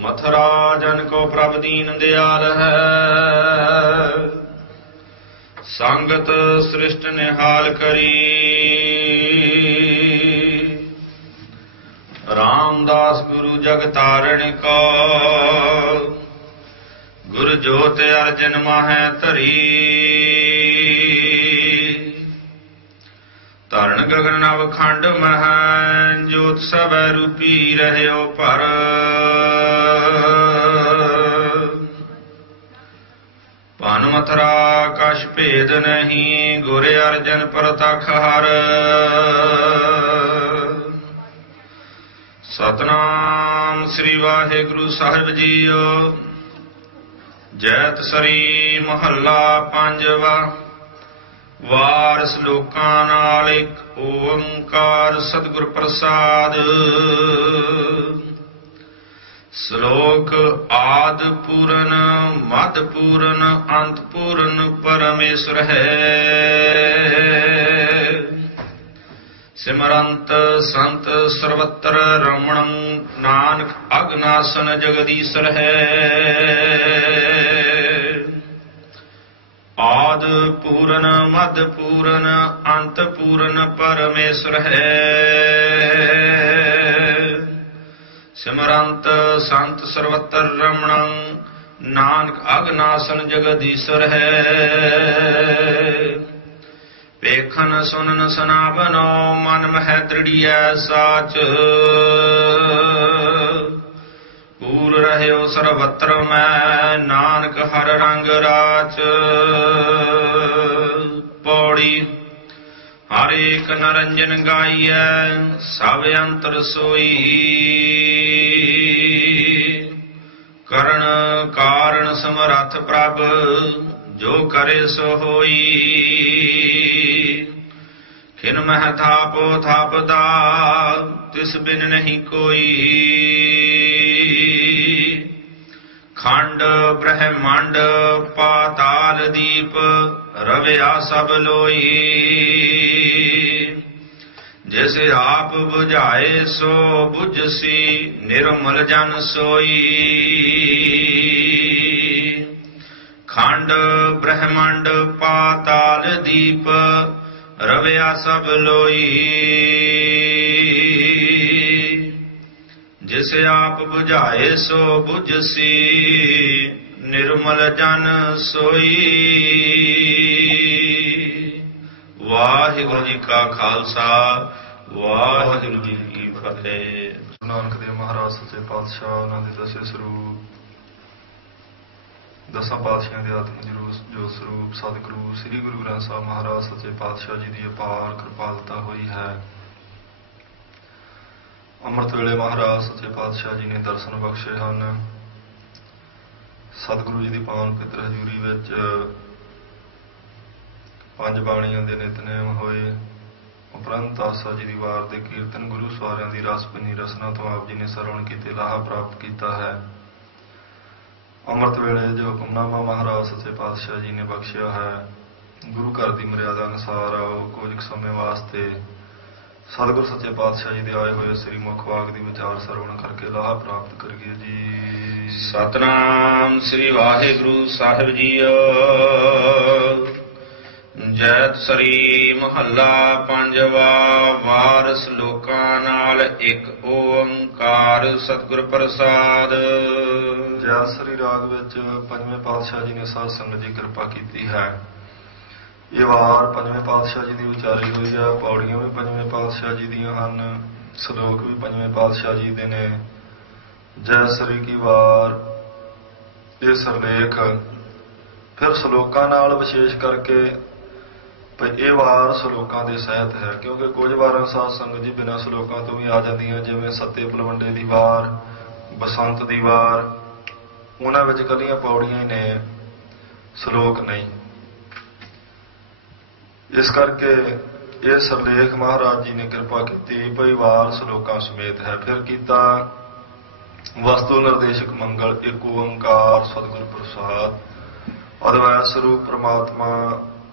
मथुरा जन को प्रभ दीन दयाल है। संगत सृष्ट निहाल करी, रामदास गुरु जग तारण को। गुर जोत अर्जन माहे धरी, धरण गगन नव खंड मह। जोत सब रूपी रहयो पर, भान मथुरा कछ भेद नहीं। गुर अर्जन परतख हर, सतनाम श्री वाहिगुरु साहिब जीओ। जैत सरी महला पंजवा। वार श्लोकां नाल एक ओंकार सतगुर प्रसाद। श्लोक आद पूरन मद पूरन अंत पूरन परमेश्वर है। सिमरंत संत सर्वत्र रमणं, नानक अगनासन जगदीश्वर है। आद पूरन मद पूरन अंत पूरन परमेश्वर है। सिमरंत संत सर्वत्र रमणं, नानक अगनासन जगदीश्वर है। वेखन सुनन सनावनो, मन मह दृढ़िया साच। पूर रहयो सर्वत्र मैं, नानक हर रंग राच। पौड़ी हर एक नरंजन गाइयै, सब अंतर सोई। करण कारण समरथ प्रभ, जो करे सो होई। खिन मह थापो थापदा, तिस बिन नहीं कोई। खंड ब्रह्मांड पाताल दीप, रव्या सब लोई। जैसे आप बुझाए सो बुझसी, निर्मल जन सोई। खंड ब्रह्मांड पाताल दीप, रव्या सब लोई। जिसे आप बुझाए सो बुझसी, निर्मल जन सोई। वाहिगुरु जी का खालसा, वाहिगुरु जी की फतेह। नानक देव महाराज सच्चे पातशाह, उन्होंने दे दसे स्वरूप, दसा पातशाह के आत्म जो स्वरूप सतगुरु श्री गुरु ग्रंथ साहब महाराज सच्चे पातशाह जी की अपार कृपालता हुई है। अमृत वेले महाराज सच्चे पातशाह जी ने दर्शन बख्शे हैं। सतगुरु जी की पावन पितर हजूरी विच पंज बाणियां दे नितनेम होए। उपरंत आसा जी दी वार दे कीर्तन, गुरु सवारियां दी रस पनी रसना तो आप जी ने सरवण कीते लाहा प्राप्त किया है। अमृत वेले जो हुक्मनामा महाराज सच्चे पातशाह जी ने बख्शिया है, गुरु घर की मर्यादा अनुसार आओ कुछ समय वास्ते सतगुरु सच्चे पातशाह जी दे आए हुए श्री मुख वाग दी विचार सरवण करके लाहा प्राप्त करिए जी। सतनाम श्री वाहिगुरु साहिब जीओ। जैत सरी महला पंजवा। वार श्लोकां नाल एक ओंकार सतगुर प्रसाद। जैत सरी राग विच पंजवें पातशाह जी ने साध संगत जी कृपा की है। ये वार पंजवें पातशाह जी की उचारी हुई है। पौड़ियां भी पंजवें पातशाह जी दियां हन, श्लोक भी पंजवें पातशाह जी दे ने। जय सरी की वार ये सरलेख फिर श्लोकां नाल विशेष करके ये वार श्लोकां दे सहित है, क्योंकि कुछ वारां साध संगत जी बिना श्लोकां तो भी आ जांदियां, जिवें सत्ते पलवंडे दी वार, बसंत दी वार, उन्हां विच कलियां पौड़ियां ही ने, श्लोक नहीं। इस करके ये सरलेख महाराज जी ने कृपा की भई वार श्लोकां समेत है। फिर कीता वस्तु निर्देशक मंगल एक ओंकार सतगुर प्रसाद। अद्वैत स्वरूप परमात्मा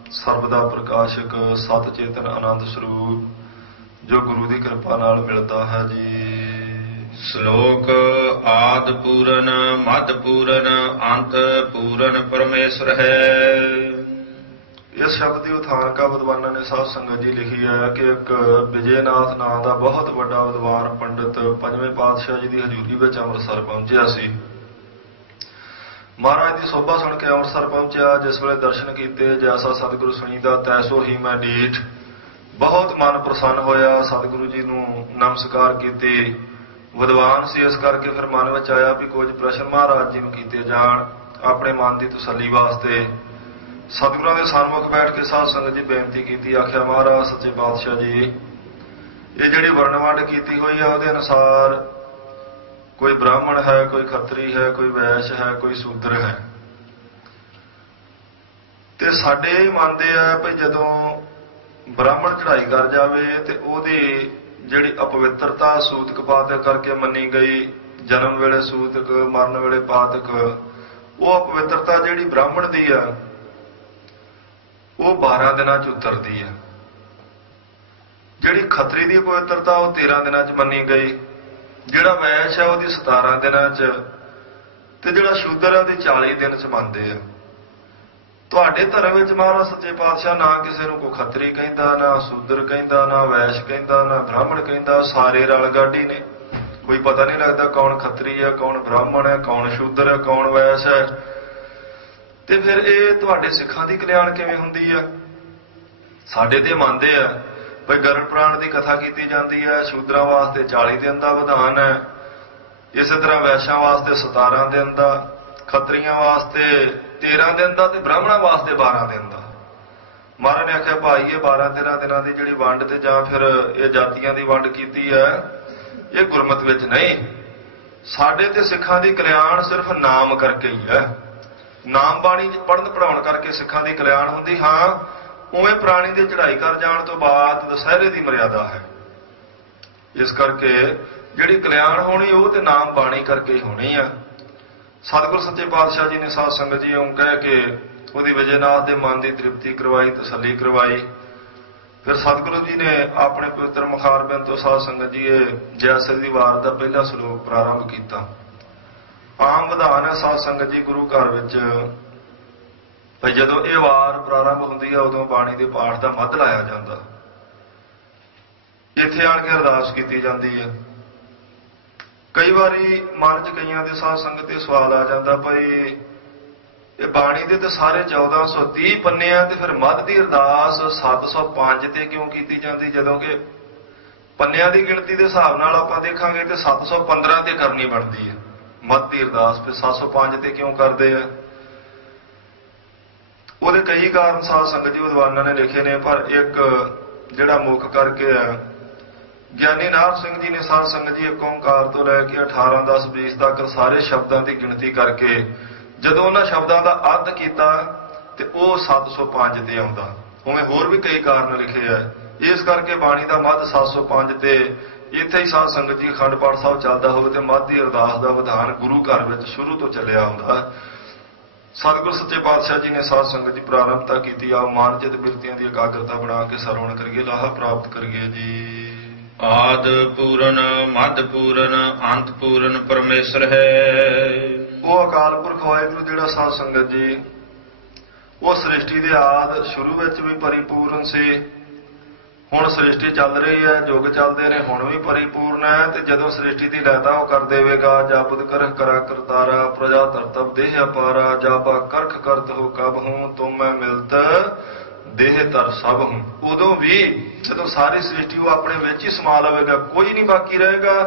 सर्वदा प्रकाशक सत चेतन आनंद स्वरूप जो गुरु की कृपा नाल मिलता है जी। श्लोक ਆਦ ਪੂਰਨ ਮਧ ਪੂਰਨ ਅੰਤ ਪੂਰਨ ਪਰਮੇਸ਼ਰ ਹੈ। ਇਸ ਸ਼ਬਦ ਦੀ ਉਥਾਨਕਾ ਵਿਦਵਾਨਾਂ ਨੇ ਸਾਧ ਸੰਗਤ ਜੀ ਲਿਖੀ ਹੈ ਕਿ ਇੱਕ ਵਿਜੇਨਾਥ ਨਾਂ ਦਾ ਬਹੁਤ ਵੱਡਾ ਵਿਦਵਾਨ ਪੰਡਿਤ ਪੰਜਵੇਂ ਪਾਤਸ਼ਾਹ ਜੀ ਦੀ ਹਜ਼ੂਰੀ ਵਿੱਚ ਅੰਮ੍ਰਿਤਸਰ ਪਹੁੰਚਿਆ ਸੀ। ਮਹਾਰਾਜ ਦੀ ਸੋਭਾ ਸੁਣ ਕੇ ਅੰਮ੍ਰਿਤਸਰ ਪਹੁੰਚਿਆ। ਜਿਸ ਵੇਲੇ ਦਰਸ਼ਨ ਕੀਤੇ, ਜੈਸਾ ਸਤਿਗੁਰੂ ਸੁਣੀਦਾ ਤੈਸੋ ਹੀ ਮੈਂ ਡੀਠ। ਬਹੁਤ ਮਨ ਪ੍ਰਸੰਨ ਹੋਇਆ, ਸਤਿਗੁਰੂ ਜੀ ਨੂੰ ਨਮਸਕਾਰ ਕੀਤੀ। ਵਿਦਵਾਨ ਸੀ, ਇਸ ਕਰਕੇ ਫਿਰ ਮਨ ਵਿੱਚ ਆਇਆ ਵੀ ਕੁਝ ਪ੍ਰਸ਼ਨ ਮਹਾਰਾਜ ਜੀ ਨੂੰ ਕੀਤੇ ਜਾਣ। ਆਪਣੇ ਮਨ ਦੀ ਤਸੱਲੀ ਵਾਸਤੇ ਸਤਿਗੁਰਾਂ ਦੇ ਸਨਮੁਖ ਬੈਠ ਕੇ ਸਾਧ ਸੰਗਤ ਜੀ ਬੇਨਤੀ ਕੀਤੀ। ਆਖਿਆ, ਮਹਾਰਾਜ ਸੱਚੇ ਪਾਤਸ਼ਾਹ ਜੀ, ਇਹ ਜਿਹੜੀ ਵਰਣਵੰਡ ਕੀਤੀ ਹੋਈ ਆ ਉਹਦੇ ਅਨੁਸਾਰ ਕੋਈ ਬ੍ਰਾਹਮਣ ਹੈ, ਕੋਈ ਖੱਤਰੀ ਹੈ, ਕੋਈ ਵੈਸ਼ ਹੈ, ਕੋਈ ਸ਼ੂਦਰ ਹੈ। ਤੇ ਸਾਡੇ ਇਹ ਮੰਨਦੇ ਆ ਵੀ ਜਦੋਂ ਬ੍ਰਾਹਮਣ ਚੜ੍ਹਾਈ ਕਰ ਜਾਵੇ ਤੇ ਉਹਦੀ ਜਿਹੜੀ ਅਪਵਿੱਤਰਤਾ ਸੂਤਕ ਪਾਤਕ ਕਰਕੇ ਮੰਨੀ ਗਈ, ਜਨਮ ਵੇਲੇ ਸੂਤਕ, ਮਰਨ ਵੇਲੇ ਪਾਤਕ, ਉਹ ਅਪਵਿੱਤਰਤਾ ਜਿਹੜੀ ਬ੍ਰਾਹਮਣ ਦੀ ਆ ਉਹ 12 ਦਿਨਾਂ 'ਚ ਉਤਰਦੀ ਆ। ਜਿਹੜੀ ਖੱਤਰੀ ਦੀ ਪਵਿੱਤਰਤਾ ਉਹ 13 ਦਿਨਾਂ 'ਚ ਮੰਨੀ ਗਈ। ਜਿਹੜਾ ਵੈਸ਼ ਹੈ ਉਹਦੀ 17 ਦਿਨਾਂ 'ਚ, ਤੇ ਜਿਹੜਾ ਸ਼ੂਦਰ ਹੈ ਉਹਦੀ 40 ਦਿਨ 'ਚ ਮੰਨਦੇ ਆ। ਤੁਹਾਡੇ ਧਰਮ ਵਿੱਚ ਮਹਾਰਾਜ ਸੱਚੇ ਪਾਤਸ਼ਾਹ ਨਾ ਕਿਸੇ ਨੂੰ ਕੋਈ ਖੱਤਰੀ ਕਹਿੰਦਾ, ਨਾ ਸ਼ੂਦਰ ਕਹਿੰਦਾ, ਨਾ ਵੈਸ਼ ਕਹਿੰਦਾ, ਨਾ ਬ੍ਰਾਹਮਣ ਕਹਿੰਦਾ। ਸਾਰੇ ਰਲ ਗਾਡੀ ਨੇ, ਕੋਈ ਪਤਾ ਨਹੀਂ ਲੱਗਦਾ ਕੌਣ ਖੱਤਰੀ ਹੈ, ਕੌਣ ਬ੍ਰਾਹਮਣ ਹੈ, ਕੌਣ ਸ਼ੂਦਰ ਹੈ, ਕੌਣ ਵੈਸ਼ ਹੈ। ਤੇ ਫਿਰ ਇਹ ਤੁਹਾਡੇ ਸਿੱਖਾਂ ਦੀ ਕਲਿਆਣ ਕਿਵੇਂ ਹੁੰਦੀ ਆ? ਸਾਡੇ ਤੇ ਮੰਨਦੇ ਆ ਬਈ ਗਰੁੜ ਪੁਰਾਣ ਦੀ ਕਥਾ ਕੀਤੀ ਜਾਂਦੀ ਹੈ, ਸ਼ੂਦਰਾਂ ਵਾਸਤੇ 40 ਦਿਨ ਦਾ ਵਿਧਾਨ ਹੈ, ਇਸੇ ਤਰ੍ਹਾਂ ਵੈਸ਼ਾਂ ਵਾਸਤੇ 17 ਦਿਨ ਦਾ, ਖੱਤਰੀਆਂ ਵਾਸਤੇ 13 ਦਿਨ ਦਾ ਤੇ ਬ੍ਰਾਹਮਣਾਂ ਵਾਸਤੇ 12 ਦਿਨ ਦਾ। ਮਹਾਰਾਜ ਨੇ ਆਖਿਆ, ਭਾਈ ਇਹ 12-13 ਦਿਨਾਂ ਦੀ ਜਿਹੜੀ ਵੰਡ ਤੇ ਜਾਂ ਫਿਰ ਇਹ ਜਾਤੀਆਂ ਦੀ ਵੰਡ ਕੀਤੀ ਹੈ, ਇਹ ਗੁਰਮਤਿ ਵਿੱਚ ਨਹੀਂ। ਸਾਡੇ ਤੇ ਸਿੱਖਾਂ ਦੀ ਕਲਿਆਣ ਸਿਰਫ ਨਾਮ ਕਰਕੇ ਹੀ ਹੈ। ਨਾਮ ਬਾਣੀ ਪੜ੍ਹਨ ਪੜ੍ਹਾਉਣ ਕਰਕੇ ਸਿੱਖਾਂ ਦੀ ਕਲਿਆਣ ਹੁੰਦੀ। ਹਾਂ, ਉਵੇਂ ਪ੍ਰਾਣੀ ਦੇ ਚੜ੍ਹਾਈ ਕਰ ਜਾਣ ਤੋਂ ਬਾਅਦ ਦੁਸਹਿਰੇ ਦੀ ਮਰਿਆਦਾ ਹੈ। ਇਸ ਕਰਕੇ ਜਿਹੜੀ ਕਲਿਆਣ ਹੋਣੀ ਉਹ ਤੇ ਨਾਮ ਬਾਣੀ ਕਰਕੇ ਹੀ ਹੋਣੀ ਆ। ਸਤਿਗੁਰ ਸੱਚੇ ਪਾਤਸ਼ਾਹ ਜੀ ਨੇ ਸਾਧ ਸੰਗਤ ਜੀ ਉਹ ਕਹਿ ਕੇ ਉਹਦੀ ਵਿਜੇਨਾਥ ਦੇ ਮਨ ਦੀ ਤ੍ਰਿਪਤੀ ਕਰਵਾਈ, ਤਸੱਲੀ ਕਰਵਾਈ। ਫਿਰ ਸਤਿਗੁਰੂ ਜੀ ਨੇ ਆਪਣੇ ਪਵਿੱਤਰ ਮੁਖਾਰਬਿੰਦ ਤੋਂ ਸਾਧ ਸੰਗਤ ਜੀ ਇਹ ਜੈਸੇ ਦੀ ਵਾਰ ਦਾ ਪਹਿਲਾ ਸ਼ਲੋਕ ਪ੍ਰਾਰੰਭ ਕੀਤਾ। ਆਮ ਵਿਧਾਨ ਹੈ ਸਾਧ ਸੰਗਤ ਜੀ ਗੁਰੂ ਘਰ ਵਿੱਚ ਭਈ ਜਦੋਂ ਇਹ ਵਾਰ ਪ੍ਰਾਰੰਭ ਹੁੰਦੀ ਹੈ ਉਦੋਂ ਬਾਣੀ ਦੇ ਪਾਠ ਦਾ ਮੱਧ ਲਾਇਆ ਜਾਂਦਾ। ਇੱਥੇ ਆਣ ਕੇ ਅਰਦਾਸ ਕੀਤੀ ਜਾਂਦੀ ਹੈ। ਕਈ ਵਾਰੀ ਮਨ 'ਚ ਕਈਆਂ ਦੇ ਸਾਧ ਸੰਗਤ ਤੇ ਸਵਾਲ ਆ ਜਾਂਦਾ, ਭਈ ਇਹ ਬਾਣੀ ਦੇ ਤੇ ਸਾਰੇ 1430 ਪੰਨੇ ਆ ਤੇ ਫਿਰ ਮੱਧ ਦੀ ਅਰਦਾਸ 705 ਤੇ ਕਿਉਂ ਕੀਤੀ ਜਾਂਦੀ? ਜਦੋਂ ਕਿ ਪੰਨਿਆਂ ਦੀ ਗਿਣਤੀ ਦੇ ਹਿਸਾਬ ਨਾਲ ਆਪਾਂ ਦੇਖਾਂਗੇ ਤੇ 715 ਤੇ ਕਰਨੀ ਬਣਦੀ ਹੈ ਮੱਧ ਦੀ ਅਰਦਾਸ। ਫਿਰ 705 ਤੇ ਕਿਉਂ ਕਰਦੇ ਆ? ਉਹਦੇ ਕਈ ਕਾਰਨ ਸਾਧ ਸੰਗਤ ਜੀ ਵਿਦਵਾਨਾਂ ਨੇ ਲਿਖੇ ਨੇ, ਪਰ ਇੱਕ ਜਿਹੜਾ ਮੁੱਖ ਕਰਕੇ ਆ, ਗਿਆਨੀ ਨਾਰਦ ਸਿੰਘ ਜੀ ਨੇ ਸਾਧ ਸੰਗਤ ਜੀ ਇੱਕ ਓਂਕਾਰ ਤੋਂ ਲੈ ਕੇ 18, 10, 20 ਤੱਕ ਸਾਰੇ ਸ਼ਬਦਾਂ ਦੀ ਗਿਣਤੀ ਕਰਕੇ ਜਦੋਂ ਉਹਨਾਂ ਸ਼ਬਦਾਂ ਦਾ ਅੱਧ ਕੀਤਾ ਤੇ ਉਹ 705 ਤੇ ਆਉਂਦਾ। ਉਵੇਂ ਹੋਰ ਵੀ ਕਈ ਕਾਰਨ ਲਿਖੇ ਆ। ਇਸ ਕਰਕੇ ਬਾਣੀ ਦਾ ਮੱਧ 705 ਤੇ ਇੱਥੇ ਹੀ ਸਾਧ ਸੰਗਤ ਜੀ ਅਖੰਡ ਪਾਠ ਸਾਹਿਬ ਚੱਲਦਾ ਹੋਵੇ ਤੇ ਮੱਧ ਦੀ ਅਰਦਾਸ ਦਾ ਵਿਧਾਨ ਗੁਰੂ ਘਰ ਵਿੱਚ ਸ਼ੁਰੂ ਤੋਂ ਚੱਲਿਆ ਆਉਂਦਾ। ਸਤਿਗੁਰ ਸੱਚੇ ਪਾਤਸ਼ਾਹ ਜੀ ਨੇ ਸਾਧ ਸੰਗਤ ਦੀ ਪ੍ਰਾਰੰਭਤਾ ਕੀਤੀ। ਆਓ ਮਾਨਚਿਤ ਬਿਰਤੀਆਂ ਦੀ ਇਕਾਗਰਤਾ ਬਣਾ ਕੇ ਸਰਵਣ ਕਰੀਏ, ਲਾਹਾ ਪ੍ਰਾਪਤ ਕਰੀਏ ਜੀ। ਆਦ ਪੂਰਨ ਮੱਧ ਪੂਰਨ ਅੰਤ ਪੂਰਨ ਪਰਮੇਸ਼ਰ ਹੈ। ਉਹ ਅਕਾਲ ਪੁਰਖ ਵਾਹਿਗੁਰੂ ਜਿਹੜਾ ਸਾਧ ਸੰਗਤ ਜੀ ਉਹ ਸ੍ਰਿਸ਼ਟੀ ਦੇ ਆਦ ਸ਼ੁਰੂ ਵਿੱਚ ਵੀ ਪਰਿਪੂਰਨ ਸੀ। ਹੁਣ ਸ੍ਰਿਸ਼ਟੀ ਚੱਲ ਰਹੀ ਹੈ, ਯੁੱਗ ਚੱਲਦੇ ਨੇ, ਹੁਣ ਵੀ ਪਰਿਪੂਰਨ ਹੈ। ਤੇ ਜਦੋਂ ਸ੍ਰਿਸ਼ਟੀ ਦੀ ਲੈਦਾ ਉਹ ਕਰ ਦੇਵੇਗਾ, ਜਾਬਦ ਕਰਖ ਕਰਾ ਕਰਤਾਰਾ ਪ੍ਰਜਾ ਧਰਤਬ ਦੇਹ ਅਪਾਰਾ, ਜਾਬਾ ਕਰਖ ਕਰਤ ਹੋ ਕਬ ਹੂੰ ਤੁਮ ਮੈਂ ਮਿਲਤ ਦੇਹ ਧਰ ਸਭ ਹੂੰ। ਉਦੋਂ ਵੀ ਜਦੋਂ ਸਾਰੀ ਸ੍ਰਿਸ਼ਟੀ ਉਹ ਆਪਣੇ ਵਿੱਚ ਹੀ ਸਮਾ ਲਵੇਗਾ, ਕੋਈ ਨਹੀਂ ਬਾਕੀ ਰਹੇਗਾ,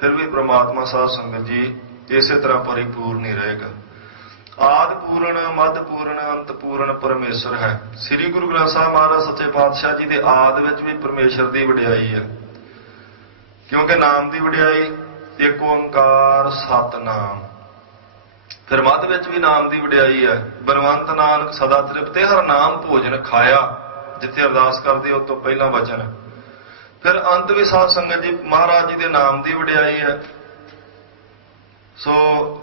ਫਿਰ ਵੀ ਪ੍ਰਮਾਤਮਾ ਸਾਧ ਸੰਗਤ ਜੀ ਇਸੇ ਤਰ੍ਹਾਂ ਪਰਿਪੂਰਨ ਹੀ ਰਹੇਗਾ। ਆਦ ਪੂਰਨ ਮੱਧ ਪੂਰਨ ਅੰਤ ਪੂਰਨ ਪਰਮੇਸ਼ਰ ਹੈ। ਸ੍ਰੀ ਗੁਰੂ ਗ੍ਰੰਥ ਸਾਹਿਬ ਮਹਾਰਾਜ ਸੱਚੇ ਪਾਤਸ਼ਾਹ ਜੀ ਦੇ ਆਦ ਵਿੱਚ ਵੀ ਪਰਮੇਸ਼ਰ ਦੀ ਵਡਿਆਈ ਹੈ, ਕਿਉਂਕਿ ਨਾਮ ਦੀ ਵਡਿਆਈ ਇੱਕ ਓੰਕਾਰ ਸਤਿਨਾਮ। ਫਿਰ ਮੱਧ ਵਿੱਚ ਵੀ ਨਾਮ ਦੀ ਵਡਿਆਈ ਹੈ। ਬਨਵੰਤ ਨਾਨਕ ਸਦਾ ਤ੍ਰਿਪਤੇ ਹਰ ਨਾਮ ਭੋਜਨ ਖਾਇਆ, ਜਿੱਥੇ ਅਰਦਾਸ ਕਰਦੇ ਉਸ ਤੋਂ ਪਹਿਲਾਂ ਵਚਨ। ਫਿਰ ਅੰਤ ਵੀ ਸਾਧ ਸੰਗਤ ਜੀ ਮਹਾਰਾਜ ਜੀ ਦੇ ਨਾਮ ਦੀ ਵਡਿਆਈ ਹੈ। ਸੋ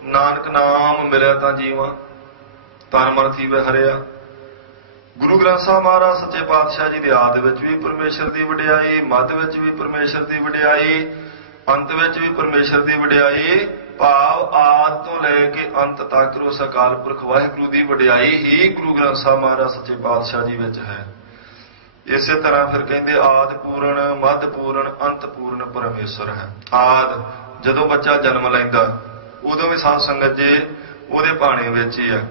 ਨਾਨਕ ਨਾਮ ਮਿਲਿਆ ਤਾਂ ਜੀਵਾਂ, ਤਨ ਮਨ ਥੀਵੇ ਹਰਿਆ। ਗੁਰੂ ਗ੍ਰੰਥ ਸਾਹਿਬ ਮਹਾਰਾਜ ਸੱਚੇ ਪਾਤਸ਼ਾਹ ਜੀ ਦੇ ਆਦ ਵਿੱਚ ਵੀ ਪਰਮੇਸ਼ਰ ਦੀ ਵਡਿਆਈ, ਮੱਧ ਵਿੱਚ ਵੀ ਪਰਮੇਸ਼ਰ ਦੀ ਵਡਿਆਈ, ਅੰਤ ਵਿੱਚ ਵੀ ਪਰਮੇਸ਼ਰ ਦੀ ਵਡਿਆਈ। ਭਾਵ ਆਦਿ ਤੋਂ ਲੈ ਕੇ ਅੰਤ ਤੱਕ ਉਸ ਅਕਾਲ ਪੁਰਖ ਵਾਹਿਗੁਰੂ ਦੀ ਵਡਿਆਈ ਹੀ ਗੁਰੂ ਗ੍ਰੰਥ ਸਾਹਿਬ ਮਹਾਰਾਜ ਸੱਚੇ ਪਾਤਸ਼ਾਹ ਜੀ ਵਿੱਚ ਹੈ। ਇਸੇ ਤਰ੍ਹਾਂ ਫਿਰ ਕਹਿੰਦੇ ਆਦਿ ਪੂਰਨ, ਮੱਧ ਪੂਰਨ, ਅੰਤ ਪੂਰਨ ਪਰਮੇਸ਼ਰ ਹੈ। ਆਦਿ ਜਦੋਂ ਬੱਚਾ ਜਨਮ ਲੈਂਦਾ ਉਦੋਂ ਵੀ ਸਾਧ ਸੰਗਤ ਜੀ ਉਹਦੇ ਭਾਣੇ ਵਿੱਚ ਹੀ ਹੈ।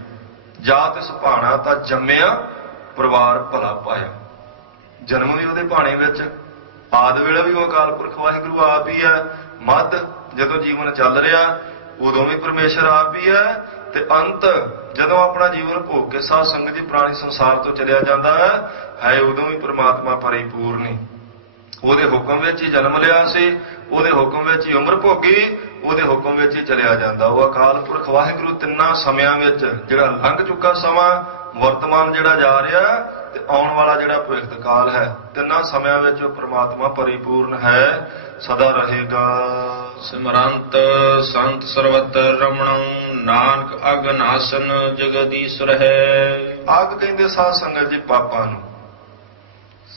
ਜਾਂ ਤਿਸ ਭਾਣਾ ਤਾਂ ਜੰਮਿਆ ਪਰਿਵਾਰ ਭਲਾ ਪਾਇਆ। ਜਨਮ ਵੀ ਉਹਦੇ ਭਾਣੇ ਵਿੱਚ, ਆਦਿ ਵੇਲੇ ਵੀ ਉਹ ਅਕਾਲ ਪੁਰਖ ਵਾਹਿਗੁਰੂ ਆਪ ਹੀ ਹੈ। ਮੱਧ ਜਦੋਂ ਜੀਵਨ ਚੱਲ ਰਿਹਾ ਉਦੋਂ ਵੀ ਪਰਮੇਸ਼ਰ ਆਪ ਹੀ ਹੈ। ਤੇ ਅੰਤ ਜਦੋਂ ਆਪਣਾ ਜੀਵਨ ਭੋਗ ਕੇ ਸਾਧ ਸੰਗਤ ਜੀ ਪ੍ਰਾਣੀ ਸੰਸਾਰ ਤੋਂ ਚਲਿਆ ਜਾਂਦਾ ਹੈ ਉਦੋਂ ਵੀ ਪ੍ਰਮਾਤਮਾ ਪਰਿਪੂਰਨ ਹੀ। ਉਹਦੇ ਹੁਕਮ ਵਿੱਚ ਹੀ ਜਨਮ ਲਿਆ ਸੀ, ਉਹਦੇ ਹੁਕਮ ਵਿੱਚ ਹੀ ਉਮਰ ਭੋਗੀ, ਉਹਦੇ ਹੁਕਮ ਵਿੱਚ ਹੀ ਚਲਿਆ ਜਾਂਦਾ। ਉਹ ਅਕਾਲ ਪੁਰਖ ਵਾਹਿਗੁਰੂ ਤਿੰਨਾਂ ਸਮਿਆਂ ਵਿੱਚ, ਜਿਹੜਾ ਲੰਘ ਚੁੱਕਾ ਸਮਾਂ, ਵਰਤਮਾਨ ਜਿਹੜਾ ਜਾ ਰਿਹਾ ਤੇ ਆਉਣ ਵਾਲਾ ਜਿਹੜਾ ਭਵਿੱਖ ਕਾਲ ਹੈ, ਤਿੰਨਾਂ ਸਮਿਆਂ ਵਿੱਚ ਉਹ ਪ੍ਰਮਾਤਮਾ ਪਰਿਪੂਰਨ ਹੈ, ਸਦਾ ਰਹੇਗਾ। ਸਿਮਰੰਤ ਸੰਤ ਸਰਵਤਰ ਰਮਣੰ ਨਾਨਕ ਅਗਨਾਸਨ ਜਗਦੀਸ਼ਰ ਹੈ। ਆਗ ਕਹਿੰਦੇ ਸਾਧ ਸੰਗਤ ਜੀ ਪਾਪਾਂ ਨੂੰ।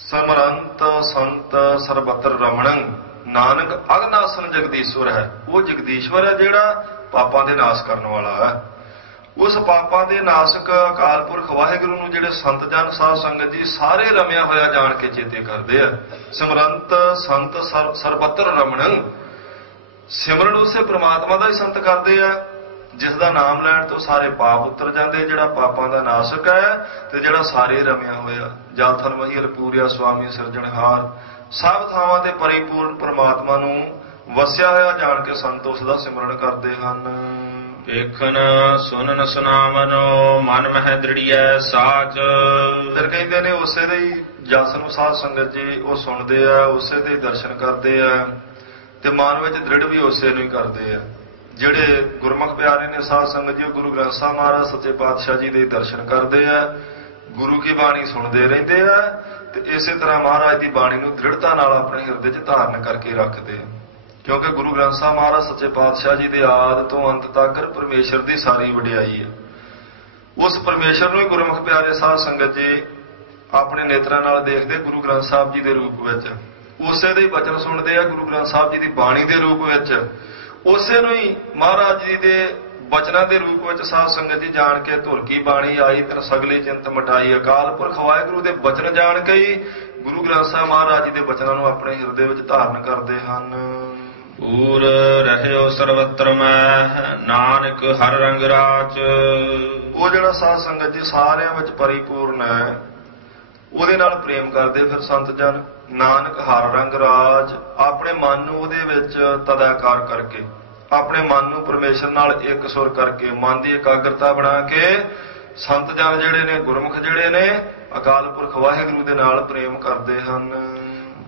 ਸਿਮਰੰਤ ਸੰਤ ਸਰਬਤਰ ਰਮਣੰ ਨਾਨਕ ਅਗਨਾਸਨ ਜਗਦੀਸ਼ਵਰ ਹੈ। ਉਹ ਜਗਦੀਸ਼ਵਰ ਹੈ ਜਿਹੜਾ ਪਾਪਾਂ ਦੇ ਨਾਸ਼ ਕਰਨ ਵਾਲਾ ਹੈ। ਉਸ ਪਾਪਾਂ ਦੇ ਨਾਸ਼ਕ ਅਕਾਲ ਪੁਰਖ ਵਾਹਿਗੁਰੂ ਨੂੰ ਜਿਹੜੇ ਸੰਤ ਜਨ ਸਾਧ ਸੰਗਤ ਜੀ ਸਾਰੇ ਰਮਿਆ ਹੋਇਆ ਜਾਣ ਕੇ ਚੇਤੇ ਕਰਦੇ ਆ। ਸਿਮਰੰਤ ਸੰਤ ਸਰਬਤਰ ਰਮਣੰ, ਸਿਮਰਨ ਉਸੇ ਪ੍ਰਮਾਤਮਾ ਦਾ ਹੀ ਸੰਤ ਕਰਦੇ ਆ ਜਿਸ ਦਾ ਨਾਮ ਲੈਣ ਤੋਂ ਸਾਰੇ ਪਾਪ ਉਤਰ ਜਾਂਦੇ, ਜਿਹੜਾ ਪਾਪਾਂ ਦਾ ਨਾਸ਼ਕ ਹੈ ਤੇ ਜਿਹੜਾ ਸਾਰੇ ਰਮਿਆ ਹੋਇਆ। ਜਾ ਥਨ ਮਹੀਲ ਪੂਰਿਆ ਸੁਆਮੀ ਸਿਰਜਣਹਾਰ, ਸਭ ਥਾਵਾਂ ਤੇ ਪਰਿਪੂਰਨ ਪ੍ਰਮਾਤਮਾ ਨੂੰ ਵਸਿਆ ਹੋਇਆ ਜਾਣ ਕੇ ਸੰਤ ਉਸ ਦਾ ਸਿਮਰਨ ਕਰਦੇ ਹਨ। ਵੇਖਣ ਸੁਣਨ ਸੁਨਾਵਨੋ ਮਨ ਮਹਿ ਦ੍ਰਿੜੀਐ ਸਾਚ। ਫਿਰ ਕਹਿੰਦੇ ਨੇ ਉਸੇ ਦੇ ਹੀ ਜਸ ਨੂੰ ਸਾਧ ਸੰਗਤ ਜੀ ਉਹ ਸੁਣਦੇ ਆ, ਉਸੇ ਦੇ ਹੀ ਦਰਸ਼ਨ ਕਰਦੇ ਆ ਤੇ ਮਨ ਵਿੱਚ ਦ੍ਰਿੜ ਵੀ ਉਸੇ ਨੂੰ ਹੀ ਕਰਦੇ ਆ। ਜਿਹੜੇ ਗੁਰਮੁਖ ਪਿਆਰੇ ਨੇ ਸਾਧ ਸੰਗਤ ਜੀ ਉਹ ਗੁਰੂ ਗ੍ਰੰਥ ਸਾਹਿਬ ਮਹਾਰਾਜ ਸੱਚੇ ਪਾਤਸ਼ਾਹ ਜੀ ਦੇ ਦਰਸ਼ਨ ਕਰਦੇ ਆ, ਗੁਰੂ ਕੀ ਬਾਣੀ ਸੁਣਦੇ ਰਹਿੰਦੇ ਆ ਤੇ ਇਸੇ ਤਰ੍ਹਾਂ ਮਹਾਰਾਜ ਦੀ ਬਾਣੀ ਨੂੰ ਦ੍ਰਿੜਤਾ ਨਾਲ ਆਪਣੇ ਹਿਰਦੇ 'ਚ ਧਾਰਨ ਕਰਕੇ ਰੱਖਦੇ ਆ। ਕਿਉਂਕਿ ਗੁਰੂ ਗ੍ਰੰਥ ਸਾਹਿਬ ਮਹਾਰਾਜ ਸੱਚੇ ਪਾਤਸ਼ਾਹ ਜੀ ਦੇ ਆਦਿ ਤੋਂ ਅੰਤ ਤੱਕ ਪਰਮੇਸ਼ਰ ਦੀ ਸਾਰੀ ਵਡਿਆਈ ਹੈ। ਉਸ ਪਰਮੇਸ਼ਰ ਨੂੰ ਹੀ ਗੁਰਮੁਖ ਪਿਆਰੇ ਸਾਧ ਸੰਗਤ ਜੀ ਆਪਣੇ ਨੇਤਰਾਂ ਨਾਲ ਦੇਖਦੇ ਗੁਰੂ ਗ੍ਰੰਥ ਸਾਹਿਬ ਜੀ ਦੇ ਰੂਪ ਵਿੱਚ, ਉਸੇ ਦੇ ਹੀ ਬਚਨ ਸੁਣਦੇ ਆ ਗੁਰੂ ਗ੍ਰੰਥ ਸਾਹਿਬ ਜੀ ਦੀ ਬਾਣੀ ਦੇ ਰੂਪ ਵਿੱਚ, ਉਸੇ ਨੂੰ ਹੀ ਮਹਾਰਾਜ ਜੀ ਦੇ ਬਚਨਾਂ ਦੇ ਰੂਪ ਵਿੱਚ ਸਾਧ ਸੰਗਤ ਜੀ ਜਾਣ ਕੇ ਧੁਰ ਕੀ ਬਾਣੀ ਆਈ ਤਰ ਸਗਲੀ ਚਿੰਤ ਮਟਾਈ। ਅਕਾਲ ਪੁਰਖ ਵਾਹਿਗੁਰੂ ਦੇ ਬਚਨ ਜਾਣ ਕੇ ਹੀ ਗੁਰੂ ਗ੍ਰੰਥ ਸਾਹਿਬ ਮਹਾਰਾਜ ਜੀ ਦੇ ਬਚਨਾਂ ਨੂੰ ਆਪਣੇ ਹਿਰਦੇ ਵਿੱਚ ਧਾਰਨ ਕਰਦੇ ਹਨ। ਪੂਰ ਰਹਿਓ ਸਰਵਤਰ ਮੈਂ ਨਾਨਕ ਹਰ ਰੰਗ ਰਾਚ। ਉਹ ਜਿਹੜਾ ਸਾਧ ਸੰਗਤ ਜੀ ਸਾਰਿਆਂ ਵਿੱਚ ਪਰਿਪੂਰਨ ਹੈ ਉਹਦੇ ਨਾਲ ਪ੍ਰੇਮ ਕਰਦੇ ਫਿਰ ਸੰਤ ਜਨ। ਨਾਨਕ ਹਰ ਰੰਗ ਰਾਜ, ਆਪਣੇ ਮਨ ਨੂੰ ਉਹਦੇ ਵਿੱਚ ਤਦਾਕਾਰ ਕਰਕੇ, ਆਪਣੇ ਮਨ ਨੂੰ ਪਰਮੇਸ਼ਰ ਨਾਲ ਇੱਕ ਸੁਰ ਕਰਕੇ, ਮਨ ਦੀ ਇਕਾਗਰਤਾ ਬਣਾ ਕੇ ਸੰਤ ਜਨ ਜਿਹੜੇ ਨੇ, ਗੁਰਮੁਖ ਜਿਹੜੇ ਨੇ ਅਕਾਲ ਪੁਰਖ ਵਾਹਿਗੁਰੂ ਦੇ ਨਾਲ ਪ੍ਰੇਮ ਕਰਦੇ ਹਨ।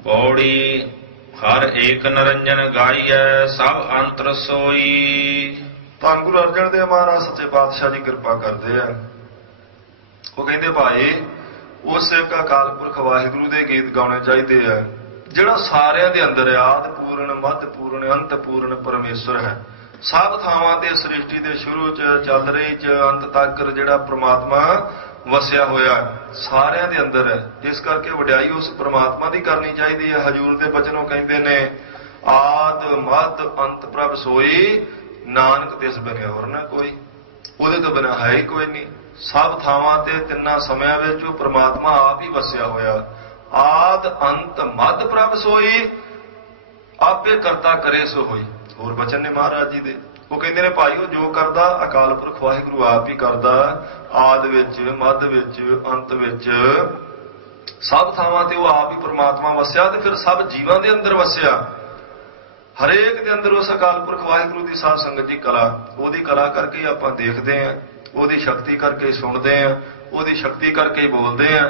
ਪੌੜੀ ਹਰ ਏਕ ਨਰੰਜਨ ਗਾਈਐ ਸਭ ਅੰਤਰ ਸੋਈ। ਧੰਨ ਗੁਰੂ ਅਰਜਨ ਦੇਵ ਮਹਾਰਾਜ ਸੱਚੇ ਪਾਤਸ਼ਾਹ ਜੀ ਕਿਰਪਾ ਕਰਦੇ ਆ। ਉਹ ਕਹਿੰਦੇ ਭਾਈ ਉਸ ਇੱਕ ਅਕਾਲ ਪੁਰਖ ਵਾਹਿਗੁਰੂ ਦੇ ਗੀਤ ਗਾਉਣੇ ਚਾਹੀਦੇ ਆ ਜਿਹੜਾ ਸਾਰਿਆਂ ਦੇ ਅੰਦਰ ਆਦਿ ਪੂਰਨ, ਮੱਧ ਪੂਰਨ, ਅੰਤ ਪੂਰਨ ਪਰਮੇਸ਼ਰ ਹੈ। ਸਭ ਥਾਵਾਂ ਤੇ ਸ੍ਰਿਸ਼ਟੀ ਦੇ ਸ਼ੁਰੂ 'ਚ, ਚੱਲ ਰਹੀ 'ਚ, ਅੰਤ ਤੱਕ ਜਿਹੜਾ ਪ੍ਰਮਾਤਮਾ ਵਸਿਆ ਹੋਇਆ ਸਾਰਿਆਂ ਦੇ ਅੰਦਰ ਹੈ। ਇਸ ਕਰਕੇ ਵਡਿਆਈ ਉਸ ਪ੍ਰਮਾਤਮਾ ਦੀ ਕਰਨੀ ਚਾਹੀਦੀ ਹੈ। ਹਜੂਰ ਦੇ ਬਚਨੋਂ ਕਹਿੰਦੇ ਨੇ ਆਦ ਮੱਧ ਅੰਤ ਪ੍ਰਭ ਸੋਈ, ਨਾਨਕ ਤਿਸ ਬਿਨਿ ਹੋਰ ਨਾ ਕੋਈ। ਉਹਦੇ ਤੋਂ ਬਿਨਾਂ ਹੈ ਹੀ ਕੋਈ ਨਹੀਂ। ਸਭ ਥਾਵਾਂ ਤੇ ਤਿੰਨਾਂ ਸਮਿਆਂ ਵਿੱਚ ਉਹ ਪ੍ਰਮਾਤਮਾ ਆਪ ਹੀ ਵਸਿਆ ਹੋਇਆ। ਆਦ ਅੰਤ ਮੱਧ ਪ੍ਰਭ ਸੋਈ, ਆਪੇ ਕਰਤਾ ਕਰੇ ਸੋ ਹੋਈ। ਹੋਰ ਬਚਨ ਨੇ ਮਹਾਰਾਜ ਜੀ ਦੇ। ਉਹ ਕਹਿੰਦੇ ਨੇ ਭਾਈ ਉਹ ਜੋ ਕਰਦਾ ਅਕਾਲ ਪੁਰਖ ਵਾਹਿਗੁਰੂ ਆਪ ਹੀ ਕਰਦਾ। ਆਦ ਵਿੱਚ, ਮੱਧ ਵਿੱਚ, ਅੰਤ ਵਿੱਚ, ਸਭ ਥਾਵਾਂ ਤੇ ਉਹ ਆਪ ਹੀ ਪ੍ਰਮਾਤਮਾ ਵਸਿਆ ਤੇ ਫਿਰ ਸਭ ਜੀਵਾਂ ਦੇ ਅੰਦਰ ਵਸਿਆ। ਹਰੇਕ ਦੇ ਅੰਦਰ ਉਸ ਅਕਾਲ ਪੁਰਖ ਵਾਹਿਗੁਰੂ ਦੀ ਸਾਧ ਸੰਗਤ ਦੀ ਕਲਾ, ਉਹਦੀ ਕਲਾ ਕਰਕੇ ਆਪਾਂ ਦੇਖਦੇ ਹਾਂ, ਉਹਦੀ ਸ਼ਕਤੀ ਕਰਕੇ ਸੁਣਦੇ ਹਾਂ, ਉਹਦੀ ਸ਼ਕਤੀ ਕਰਕੇ ਬੋਲਦੇ ਹਾਂ।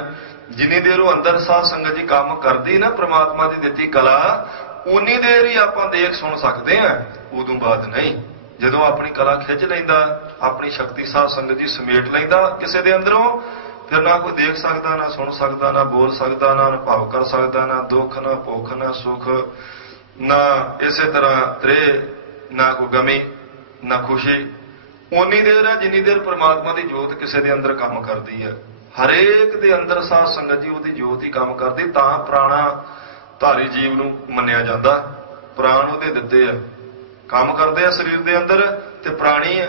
ਜਿੰਨੀ ਦੇਰ ਉਹ ਅੰਦਰ ਸਾਧ ਸੰਗਤ ਜੀ ਕੰਮ ਕਰਦੀ ਨਾ ਪ੍ਰਮਾਤਮਾ ਦੀ ਦਿੱਤੀ ਕਲਾ, ਉਨੀ ਦੇਰ ਹੀ ਆਪਾਂ ਦੇਖ ਸੁਣ ਸਕਦੇ ਹਾਂ, ਉਦੋਂ ਬਾਅਦ ਨਹੀਂ। ਜਦੋਂ ਆਪਣੀ ਕਲਾ ਖਿੱਚ ਲੈਂਦਾ, ਆਪਣੀ ਸ਼ਕਤੀ ਸਾਧ ਸੰਗਤ ਜੀ ਸਮੇਟ ਲੈਂਦਾ ਕਿਸੇ ਦੇ ਅੰਦਰੋਂ, ਫਿਰ ਨਾ ਕੋਈ ਦੇਖ ਸਕਦਾ, ਨਾ ਸੁਣ ਸਕਦਾ, ਨਾ ਬੋਲ ਸਕਦਾ, ਨਾ ਅਨੁਭਵ ਕਰ ਸਕਦਾ, ਨਾ ਦੁੱਖ, ਨਾ ਭੁੱਖ, ਨਾ ਸੁੱਖ, ਨਾ ਇਸੇ ਤਰ੍ਹਾਂ ਤ੍ਰੇ, ਨਾ ਕੋਈ ਗਮੀ, ਨਾ ਖੁਸ਼ੀ। ਉਨੀ ਦੇਰ ਹੈ ਜਿੰਨੀ ਦੇਰ ਪ੍ਰਮਾਤਮਾ ਦੀ ਜੋਤ ਕਿਸੇ ਦੇ ਅੰਦਰ ਕੰਮ ਕਰਦੀ ਹੈ। ਹਰੇਕ ਦੇ ਅੰਦਰ ਸਾਧ ਸੰਗਤ ਜੀ ਉਹਦੀ ਜੋਤ ਹੀ ਕੰਮ ਕਰਦੀ, ਤਾਂ ਪ੍ਰਾਣਾ ਧਾਰੀ ਜੀਵ ਨੂੰ ਮੰਨਿਆ ਜਾਂਦਾ। ਪ੍ਰਾਣ ਉਹਦੇ ਦਿੱਤੇ ਆ, ਕੰਮ ਕਰਦੇ ਆ ਸਰੀਰ ਦੇ ਅੰਦਰ ਤੇ ਪ੍ਰਾਣੀ ਆ,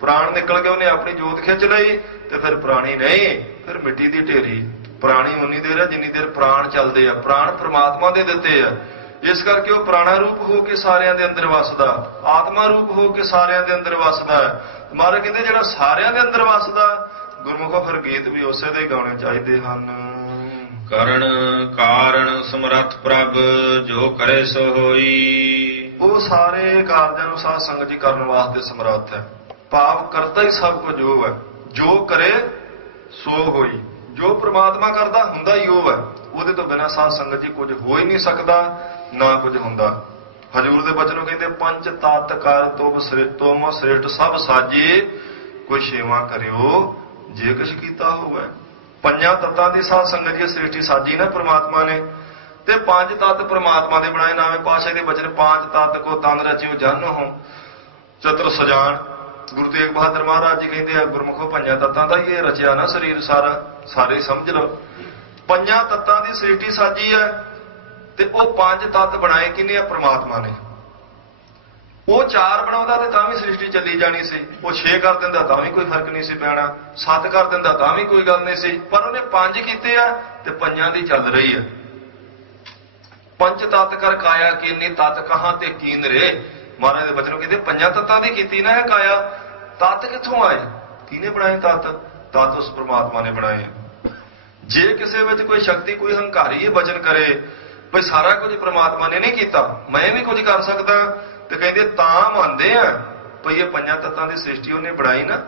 ਪ੍ਰਾਣ ਨਿਕਲ ਕੇ ਉਹਨੇ ਆਪਣੀ ਜੋਤ ਖਿੱਚ ਲਈ ਤੇ ਫਿਰ ਪ੍ਰਾਣੀ ਨਹੀਂ, ਫਿਰ ਮਿੱਟੀ ਦੀ ਢੇਰੀ। ਪ੍ਰਾਣੀ ਉਨੀ ਦੇਰ ਹੈ ਜਿੰਨੀ ਦੇਰ ਪ੍ਰਾਣ ਚੱਲਦੇ ਆ। ਪ੍ਰਾਣ ਪ੍ਰਮਾਤਮਾ ਦੇ ਦਿੱਤੇ ਆ, ਇਸ ਕਰਕੇ ਉਹ ਪ੍ਰਾਣਾ ਰੂਪ ਹੋ ਕੇ ਸਾਰਿਆਂ ਦੇ ਅੰਦਰ ਵਸਦਾ, ਆਤਮਾ ਰੂਪ ਹੋ ਕੇ ਸਾਰਿਆਂ ਦੇ ਅੰਦਰ ਵਸਦਾ। ਮਹਾਰਾਜ ਕਹਿੰਦੇ ਜਿਹੜਾ ਸਾਰਿਆਂ ਦੇ ਅੰਦਰ ਵਸਦਾ, ਗੁਰਮੁਖੋ ਫਿਰ ਗੀਤ ਵੀ ਉਸੇ ਦੇ ਗਾਉਣੇ ਚਾਹੀਦੇ ਹਨ। ਕਰਨ ਕਾਰਨ ਸਮਰੱਥ ਪ੍ਰਭ ਜੋ ਕਰੇ ਸੋ ਹੋਈ। ਉਹ ਸਾਰੇ ਕਾਰਜਾਂ ਨੂੰ ਸਾਧ ਸੰਗਤ ਜੀ ਕਰਨ ਵਾਸਤੇ ਸਮਰੱਥ ਹੈ। ਭਾਵ ਕਰਤਾ ਹੀ ਸਭ ਕੁਝ ਉਹ ਹੈ, ਜੋ ਕਰੇ ਸੋ ਹੋਈ। ਜੋ ਪ੍ਰਮਾਤਮਾ ਕਰਦਾ ਹੁੰਦਾ ਹੀ ਉਹ ਹੈ, ਉਹਦੇ ਤੋਂ ਬਿਨਾਂ ਸਾਧ ਸੰਗਤ ਜੀ ਕੁਝ ਹੋ ਹੀ ਨਹੀਂ ਸਕਦਾ, ਨਾ ਕੁਝ ਹੁੰਦਾ। ਹਜ਼ੂਰ ਦੇ ਬਚਨੋਂ ਕਹਿੰਦੇ ਪੰਜ ਤਤ ਕਰ ਤੁਮ ਸ੍ਰਿਸ਼ਟ ਸਭ ਸਾਜੇ, ਕੋਈ ਸੇਵਾ ਕਰਿਓ ਜੇ ਕੁਛ ਕੀਤਾ ਹੋਵੇ। ਪੰਜਾਂ ਤੱਤਾਂ ਦੀ ਸਾਧ ਸੰਗਤ ਜੀ ਸ੍ਰਿਸ਼ਟੀ ਸਾਜੀ ਨਾ ਪ੍ਰਮਾਤਮਾ ਨੇ, ਤੇ ਪੰਜ ਤੱਤ ਪ੍ਰਮਾਤਮਾ ਦੇ ਬਣਾਏ। ਨਾਵੇਂ ਪਾਤਸ਼ਾਹ ਦੇ ਬਚਨ ਪੰਜ ਤੱਤ ਕੋ ਤਨ ਰਚਿਓ ਜਾਨੋ ਚਤੁਰ ਸਜਾਨ। ਗੁਰੂ ਤੇਗ ਬਹਾਦਰ ਮਹਾਰਾਜ ਜੀ ਕਹਿੰਦੇ ਆ ਗੁਰਮੁਖੋ ਪੰਜਾਂ ਤੱਤਾਂ ਦਾ ਹੀ ਇਹ ਰਚਿਆ ਨਾ ਸਰੀਰ ਸਾਰਾ, ਸਾਰੇ ਸਮਝ ਲਓ। ਪੰਜਾਂ ਤੱਤਾਂ ਦੀ ਸ੍ਰਿਸ਼ਟੀ ਸਾਜੀ ਹੈ ਤੇ ਉਹ ਪੰਜ ਤੱਤ ਬਣਾਏ ਕਿਹਨੇ ਆ? ਪ੍ਰਮਾਤਮਾ ਨੇ। ਉਹ ਚਾਰ ਬਣਾਉਂਦਾ ਤੇ ਤਾਂ ਵੀ ਸ੍ਰਿਸ਼ਟੀ ਚੱਲੀ ਜਾਣੀ ਸੀ, ਉਹ 6 ਕਰ ਦਿੰਦਾ ਤਾਂ ਵੀ ਕੋਈ ਫਰਕ ਨਹੀਂ ਸੀ ਪੈਣਾ, 7 ਕਰ ਦਿੰਦਾ ਤਾਂ ਵੀ ਕੋਈ ਗੱਲ ਨਹੀਂ ਸੀ, ਪਰ ਉਹਨੇ 5 ਕੀਤੇ ਆ ਤੇ ਪੰਜਾਂ ਦੀ ਚੱਲ ਰਹੀ ਹੈ। ਪੰਜ ਤੱਤ ਕਰ ਕਾਇਆ ਕੀਨੀ ਤੱਤ ਕਹਾਂ ਤੇ ਕੀਨ ਰੇ। ਮਹਾਰਾਜ ਦੇ ਬਚਨੋਂ ਕਹਿੰਦੇ ਪੰਜਾਂ ਤੱਤਾਂ ਦੀ ਕੀਤੀ ਨਾ ਇਹ ਕਾਇਆ। ਤੱਤ ਕਿੱਥੋਂ ਆਏ? ਕਿਹਨੇ ਬਣਾਏ ਤੱਤ? ਤੱਤ ਉਸ ਪ੍ਰਮਾਤਮਾ ਨੇ ਬਣਾਏ। ਜੇ ਕਿਸੇ ਵਿੱਚ ਕੋਈ ਸ਼ਕਤੀ, ਕੋਈ ਹੰਕਾਰੀ ਇਹ ਬਚਨ ਕਰੇ ਬਈ ਸਾਰਾ ਕੁਝ ਪ੍ਰਮਾਤਮਾ ਨੇ ਨਹੀਂ ਕੀਤਾ, ਮੈਂ ਵੀ ਕੁਝ ਕਰ ਸਕਦਾ, ਤੇ ਕਹਿੰਦੇ ਤਾਂ ਮੰਨਦੇ ਆ ਭਈ ਇਹ ਪੰਜਾਂ ਤੱਤਾਂ ਦੀ ਸ੍ਰਿਸ਼ਟੀ ਉਹਨੇ ਬਣਾਈ ਨਾ,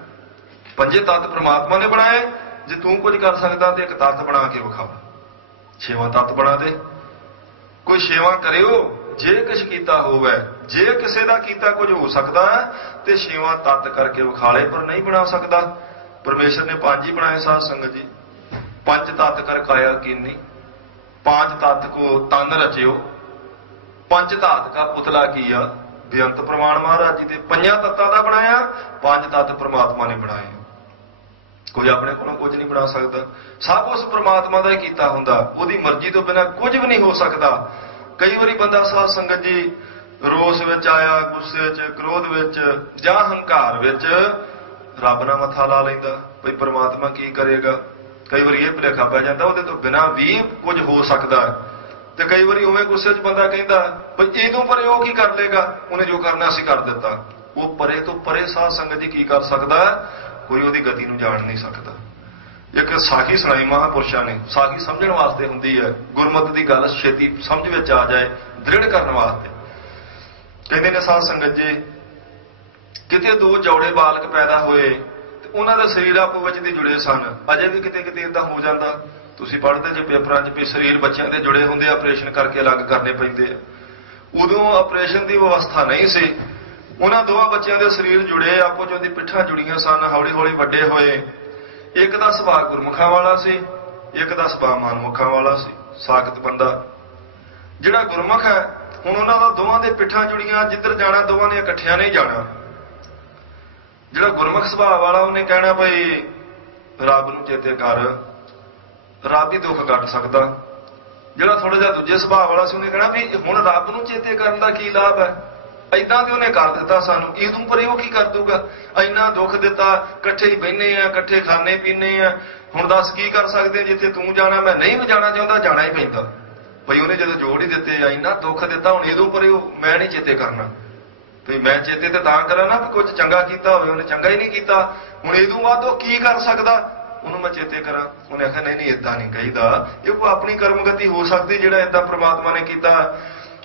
ਪੰਜੇ ਤੱਤ ਪ੍ਰਮਾਤਮਾ ਨੇ ਬਣਾਏ। ਜੇ ਤੂੰ ਕੁਝ ਕਰ ਸਕਦਾ ਤੇ ਇੱਕ ਤੱਤ ਬਣਾ ਕੇ ਵਿਖਾ, 6ਵਾਂ ਤੱਤ ਬਣਾ ਦੇ। ਕੋਈ ਸੇਵਾ ਕਰਿਓ ਜੇ ਕੁਛ ਕੀਤਾ ਹੋਵੇ। ਜੇ ਕਿਸੇ ਦਾ ਕੀਤਾ ਕੁਝ ਹੋ ਸਕਦਾ ਤੇ 6ਵਾਂ ਤੱਤ ਕਰਕੇ ਵਿਖਾ ਲੈ, ਪਰ ਨਹੀਂ ਬਣਾ ਸਕਦਾ। ਪਰਮੇਸ਼ਰ ਨੇ 5 ਹੀ ਬਣਾਏ ਸਾਧ ਸੰਗਤ ਜੀ। ਪੰਜ ਤੱਤ ਕਰ ਕਾਇਆ ਕੀਨੀ, 5 ਤੱਤ ਕੋ ਤਨ ਰਚਿਓ, ਪੰਜ ਧਾਤ ਕਾ ਪੁਤਲਾ ਕੀਆ। ਬੇਅੰਤ ਪ੍ਰਮਾਣ ਮਹਾਰਾਜ ਜੀ ਦੇ ਪੰਜਾਂ ਤੱਤਾਂ ਦਾ ਬਣਾਇਆ, 5 ਤੱਤ ਪ੍ਰਮਾਤਮਾ ਨੇ ਬਣਾਏ। ਕੋਈ ਆਪਣੇ ਕੋਲੋਂ ਕੁਝ ਨਹੀਂ ਬਣਾ ਸਕਦਾ, ਸਭ ਉਸ ਪ੍ਰਮਾਤਮਾ ਦਾ ਹੀ ਕੀਤਾ ਹੁੰਦਾ। ਉਹਦੀ ਮਰਜ਼ੀ ਤੋਂ ਬਿਨਾਂ ਕੁਝ ਵੀ ਨਹੀਂ ਹੋ ਸਕਦਾ। ਕਈ ਵਾਰੀ ਬੰਦਾ ਸਾਧ ਸੰਗਤ ਜੀ ਰੋਸ ਵਿੱਚ ਆਇਆ, ਗੁੱਸੇ ਵਿੱਚ, ਕ੍ਰੋਧ ਵਿੱਚ ਜਾਂ ਹੰਕਾਰ ਵਿੱਚ ਰੱਬ ਨਾਲ ਮੱਥਾ ਲਾ ਲੈਂਦਾ ਭਈ ਪ੍ਰਮਾਤਮਾ ਕੀ ਕਰੇਗਾ। ਕਈ ਵਾਰੀ ਇਹ ਭੁਲੇਖਾ ਪੈ ਜਾਂਦਾ ਉਹਦੇ ਤੋਂ ਬਿਨਾਂ ਵੀ ਕੁਝ ਹੋ ਸਕਦਾ। ਤੇ ਕਈ ਵਾਰੀ ਉਵੇਂ ਗੁੱਸੇ 'ਚ ਬੰਦਾ ਕਹਿੰਦਾ ਭਈ ਇਹਦੋਂ ਪਰੇ ਉਹ ਕੀ ਕਰ ਲੇਗਾ, ਉਹਨੇ ਜੋ ਕਰਨਾ ਅਸੀਂ ਕਰ ਦਿੱਤਾ। ਉਹ ਪਰੇ ਤੋਂ ਪਰੇ ਸਾਧ ਸੰਗਤ ਜੀ ਕੀ ਕਰ ਸਕਦਾ? ਕੋਈ ਉਹਦੀ ਗਤੀ ਨੂੰ ਜਾਣ ਨਹੀਂ ਸਕਦਾ। ਇੱਕ ਸਾਖੀ ਸੁਣਾਈ ਮਹਾਂਪੁਰਸ਼ਾਂ ਨੇ, ਸਾਖੀ ਸਮਝਣ ਵਾਸਤੇ ਹੁੰਦੀ ਹੈ, ਗੁਰਮਤਿ ਦੀ ਗੱਲ ਛੇਤੀ ਸਮਝ ਵਿੱਚ ਆ ਜਾਏ, ਦ੍ਰਿੜ ਕਰਨ ਵਾਸਤੇ। ਕਹਿੰਦੇ ਨੇ ਸਾਧ ਸੰਗਤ ਜੀ ਕਿਤੇ 2 ਜੋੜੇ ਬਾਲਕ ਪੈਦਾ ਹੋਏ ਤੇ ਉਹਨਾਂ ਦੇ ਸਰੀਰ ਆਪੋ ਵਿੱਚ ਦੀ ਜੁੜੇ ਸਨ। ਅਜੇ ਵੀ ਕਿਤੇ ਕਿਤੇ ਇਦਾਂ ਹੋ ਜਾਂਦਾ, ਤੁਸੀਂ ਪੜ੍ਹਦੇ ਜੇ ਪੇਪਰਾਂ 'ਚ ਵੀ ਸਰੀਰ ਬੱਚਿਆਂ ਦੇ ਜੁੜੇ ਹੁੰਦੇ, ਆਪਰੇਸ਼ਨ ਕਰਕੇ ਅਲੱਗ ਕਰਨੇ ਪੈਂਦੇ ਆ। ਉਦੋਂ ਆਪਰੇਸ਼ਨ ਦੀ ਵਿਵਸਥਾ ਨਹੀਂ ਸੀ। ਉਹਨਾਂ ਦੋਵਾਂ ਬੱਚਿਆਂ ਦੇ ਸਰੀਰ ਜੁੜੇ, ਆਪੋ 'ਚ ਉਹਦੀ ਪਿੱਠਾਂ ਜੁੜੀਆਂ ਸਨ। ਹੌਲੀ ਹੌਲੀ ਵੱਡੇ ਹੋਏ। ਇੱਕ ਦਾ ਸੁਭਾਅ ਗੁਰਮੁਖਾਂ ਵਾਲਾ ਸੀ, ਇੱਕ ਦਾ ਸੁਭਾਅ ਮਨਮੁਖਾਂ ਵਾਲਾ ਸੀ। ਸਾਖਤ ਬੰਦਾ ਜਿਹੜਾ ਗੁਰਮੁਖ ਹੈ, ਹੁਣ ਉਹਨਾਂ ਦਾ ਦੋਵਾਂ ਦੇ ਪਿੱਠਾਂ ਜੁੜੀਆਂ, ਜਿੱਧਰ ਜਾਣਾ ਦੋਵਾਂ ਨੇ ਇਕੱਠਿਆਂ ਨਹੀਂ ਜਾਣਾ। ਜਿਹੜਾ ਗੁਰਮੁਖ ਸੁਭਾਅ ਵਾਲਾ ਉਹਨੇ ਕਹਿਣਾ ਭਈ ਰੱਬ ਨੂੰ ਚੇਤੇ ਕਰ, ਰੱਬ ਹੀ ਦੁੱਖ ਕੱਟ ਸਕਦਾ। ਜਿਹੜਾ ਥੋੜਾ ਜਿਹਾ ਦੂਜੇ ਸੁਭਾਅ ਵਾਲਾ ਸੀ ਉਹਨੇ ਕਹਿਣਾ ਵੀ ਹੁਣ ਰੱਬ ਨੂੰ ਚੇਤੇ ਕਰਨ ਦਾ ਕੀ ਲਾਭ ਹੈ, ਏਦਾਂ ਤੇ ਉਹਨੇ ਕਰ ਦਿੱਤਾ ਸਾਨੂੰ, ਇਹਦੋਂ ਪਰੇ ਉਹ ਕੀ ਕਰ ਦੂਗਾ, ਇੰਨਾ ਦੁੱਖ ਦਿੱਤਾ, ਇਕੱਠੇ ਹੀ ਬਹਿਨੇ ਆ, ਇਕੱਠੇ ਖਾਣੇ ਪੀਣੇ ਆ, ਹੁਣ ਦੱਸ ਕੀ ਕਰ ਸਕਦੇ। ਜਿੱਥੇ ਤੂੰ ਜਾਣਾ ਮੈਂ ਨਹੀਂ ਵੀ ਜਾਣਾ ਚਾਹੁੰਦਾ, ਜਾਣਾ ਹੀ ਪੈਂਦਾ ਭਈ ਉਹਨੇ ਜਦੋਂ ਜੋੜ ਹੀ ਦਿੱਤੇ ਆ, ਇੰਨਾ ਦੁੱਖ ਦਿੱਤਾ, ਹੁਣ ਇਹਦੋਂ ਪਰੇ ਮੈਂ ਨਹੀਂ ਚੇਤੇ ਕਰਨਾ। ਵੀ ਮੈਂ ਚੇਤੇ ਤੇ ਤਾਂ ਕਰਾਂ ਨਾ ਵੀ ਕੁਝ ਚੰਗਾ ਕੀਤਾ ਹੋਵੇ, ਉਹਨੇ ਚੰਗਾ ਹੀ ਨਹੀਂ ਕੀਤਾ, ਹੁਣ ਇਹਦੋਂ ਬਾਅਦ ਉਹ ਕੀ ਕਰ ਸਕਦਾ, ਉਹਨੂੰ ਮੈਂ ਚੇਤੇ ਕਰਾਂ। ਉਹਨੇ ਆਖਿਆ ਨਹੀਂ ਨਹੀਂ ਏਦਾਂ ਨਹੀਂ ਕਹੀਦਾ, ਇਹ ਕੋਈ ਆਪਣੀ ਕਰਮਗਤੀ ਹੋ ਸਕਦੀ। ਜਿਹੜਾ ਏਦਾਂ ਪ੍ਰਮਾਤਮਾ ਨੇ ਕੀਤਾ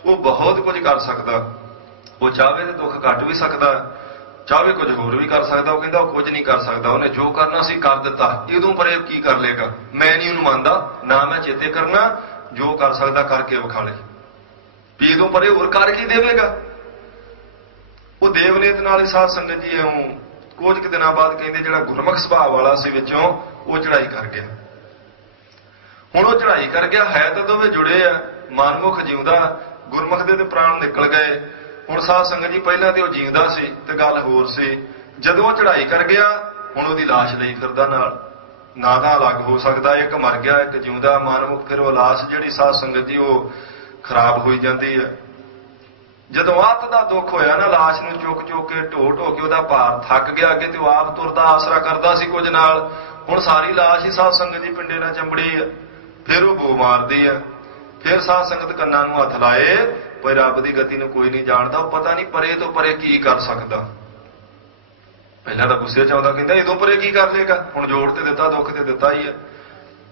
ਉਹ ਬਹੁਤ ਕੁਝ ਕਰ ਸਕਦਾ। ਉਹ ਚਾਹਵੇ ਤੇ ਦੁੱਖ ਘੱਟ ਵੀ ਸਕਦਾ, ਚਾਹਵੇ ਕੁਝ ਹੋਰ ਵੀ ਕਰ ਸਕਦਾ। ਉਹ ਕਹਿੰਦਾ ਉਹ ਕੁਝ ਨਹੀਂ ਕਰ ਸਕਦਾ, ਉਹਨੇ ਜੋ ਕਰਨਾ ਸੀ ਕਰ ਦਿੱਤਾ, ਇਹਦੋਂ ਪਰੇ ਕੀ ਕਰ ਲੇਗਾ। ਮੈਂ ਨਹੀਂ ਉਹਨੂੰ ਮੰਨਦਾ, ਨਾ ਮੈਂ ਚੇਤੇ ਕਰਨਾ, ਜੋ ਕਰ ਸਕਦਾ ਕਰਕੇ ਵਿਖਾ ਲੈ। ਵੀ ਇਹਦੋਂ ਪਰੇ ਹੋਰ ਕਰ ਕੀ ਦੇਵੇਗਾ। ਉਹ ਦੇਵਨੇਤ ਨਾਲ ਹੀ ਸਾਧ ਸੰਗਤ ਜੀ ਕੁਝ ਕੁ ਦਿਨਾਂ ਬਾਅਦ ਕਹਿੰਦੇ ਜਿਹੜਾ ਗੁਰਮੁਖ ਸੁਭਾਅ ਵਾਲਾ ਸੀ ਵਿੱਚੋਂ ਉਹ ਚੜ੍ਹਾਈ ਕਰ ਗਿਆ। ਹੁਣ ਉਹ ਚੜ੍ਹਾਈ ਕਰ ਗਿਆ, ਹੈ ਤਾਂ ਦੋਵੇਂ ਜੁੜੇ ਆ, ਮਨਮੁਖ ਜਿਉਂਦਾ, ਗੁਰਮੁਖ ਦੇ ਤੇ ਪ੍ਰਾਣ ਨਿਕਲ ਗਏ। ਹੁਣ ਸਾਧ ਸੰਗਤ ਜੀ ਪਹਿਲਾਂ ਤੇ ਉਹ ਜਿਉਂਦਾ ਸੀ ਤੇ ਗੱਲ ਹੋਰ ਸੀ, ਜਦੋਂ ਉਹ ਚੜ੍ਹਾਈ ਕਰ ਗਿਆ ਹੁਣ ਉਹਦੀ ਲਾਸ਼ ਲਈ ਫਿਰਦਾ ਨਾਲ, ਨਾ ਤਾਂ ਅਲੱਗ ਹੋ ਸਕਦਾ, ਇੱਕ ਮਰ ਗਿਆ ਇੱਕ ਜਿਉਂਦਾ ਮਨਮੁਖ। ਫਿਰ ਉਹ ਲਾਸ਼ ਜਿਹੜੀ ਸਾਧ ਸੰਗਤ ਜੀ ਉਹ ਖਰਾਬ ਹੋਈ ਜਾਂਦੀ ਹੈ। ਜਦੋਂ ਅੱਤ ਦਾ ਦੁੱਖ ਹੋਇਆ ਨਾ, ਲਾਸ਼ ਨੂੰ ਚੁੱਕ ਚੁੱਕ ਕੇ ਢੋ ਢੋ ਕੇ ਉਹਦਾ ਭਾਰ ਥੱਕ ਗਿਆ ਅੱਗੇ, ਤੇ ਉਹ ਆਪ ਤੁਰਦਾ ਆਸਰਾ ਕਰਦਾ ਸੀ ਕੁਝ ਨਾਲ। ਹੁਣ ਸਾਰੀ ਲਾਸ਼ ਹੀ ਸਾਧ ਸੰਗਤ ਦੀ ਪਿੰਡੇ ਨਾਲ ਚੰਬੜੀ ਆ। ਫਿਰ ਉਹ ਬੋ ਮਾਰਦੀ ਆ। ਫਿਰ ਸਾਧ ਸੰਗਤ ਕੰਨਾਂ ਨੂੰ ਹੱਥ ਲਾਏ, ਪਰ ਰੱਬ ਦੀ ਗਤੀ ਨੂੰ ਕੋਈ ਨਹੀਂ ਜਾਣਦਾ। ਉਹ ਪਤਾ ਨਹੀਂ ਪਰੇ ਤੋਂ ਪਰੇ ਕੀ ਕਰ ਸਕਦਾ। ਪਹਿਲਾਂ ਤਾਂ ਗੁੱਸੇ ਚ ਆਉਂਦਾ, ਕਹਿੰਦਾ ਇਹਦੋਂ ਪਰੇ ਕੀ ਕਰ ਲੇਗਾ, ਹੁਣ ਜੋੜ ਤੇ ਦਿੱਤਾ, ਦੁੱਖ ਤੇ ਦਿੱਤਾ ਹੀ ਆ।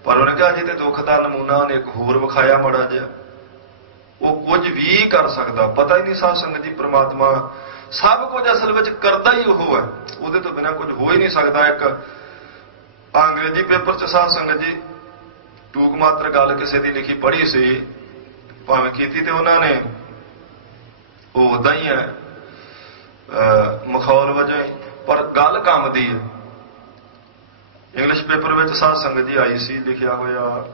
ਪਰ ਉਹਨੇ ਕਿਹਾ ਜੀ ਤੇ ਦੁੱਖ ਦਾ ਨਮੂਨਾ ਉਹਨੇ ਇੱਕ ਹੋਰ ਵਿਖਾਇਆ ਮਾੜਾ ਜਿਹਾ, ਉਹ ਕੁਝ ਵੀ ਕਰ ਸਕਦਾ। ਪਤਾ ਹੀ ਨਹੀਂ ਸਾਧ ਸੰਗਤ ਜੀ, ਪ੍ਰਮਾਤਮਾ ਸਭ ਕੁਝ ਅਸਲ ਵਿੱਚ ਕਰਦਾ ਹੀ ਉਹ ਹੈ, ਉਹਦੇ ਤੋਂ ਬਿਨਾਂ ਕੁਝ ਹੋ ਹੀ ਨਹੀਂ ਸਕਦਾ। ਇੱਕ ਅੰਗਰੇਜ਼ੀ ਪੇਪਰ 'ਚ ਸਾਧ ਸੰਗਤ ਜੀ ਟੂਕ ਮਾਤਰ ਗੱਲ ਕਿਸੇ ਦੀ ਲਿਖੀ ਪੜ੍ਹੀ ਸੀ, ਭਾਵੇਂ ਕੀਤੀ ਤੇ ਉਹਨਾਂ ਨੇ ਉਹ ਉਦਾਂ ਹੀ ਹੈ ਮਖੌਲ ਵਜੋਂ, ਪਰ ਗੱਲ ਕੰਮ ਦੀ ਹੈ। ਇੰਗਲਿਸ਼ ਪੇਪਰ ਵਿੱਚ ਸਾਧ ਸੰਗਤ ਜੀ ਆਈ ਸੀ, ਲਿਖਿਆ ਹੋਇਆ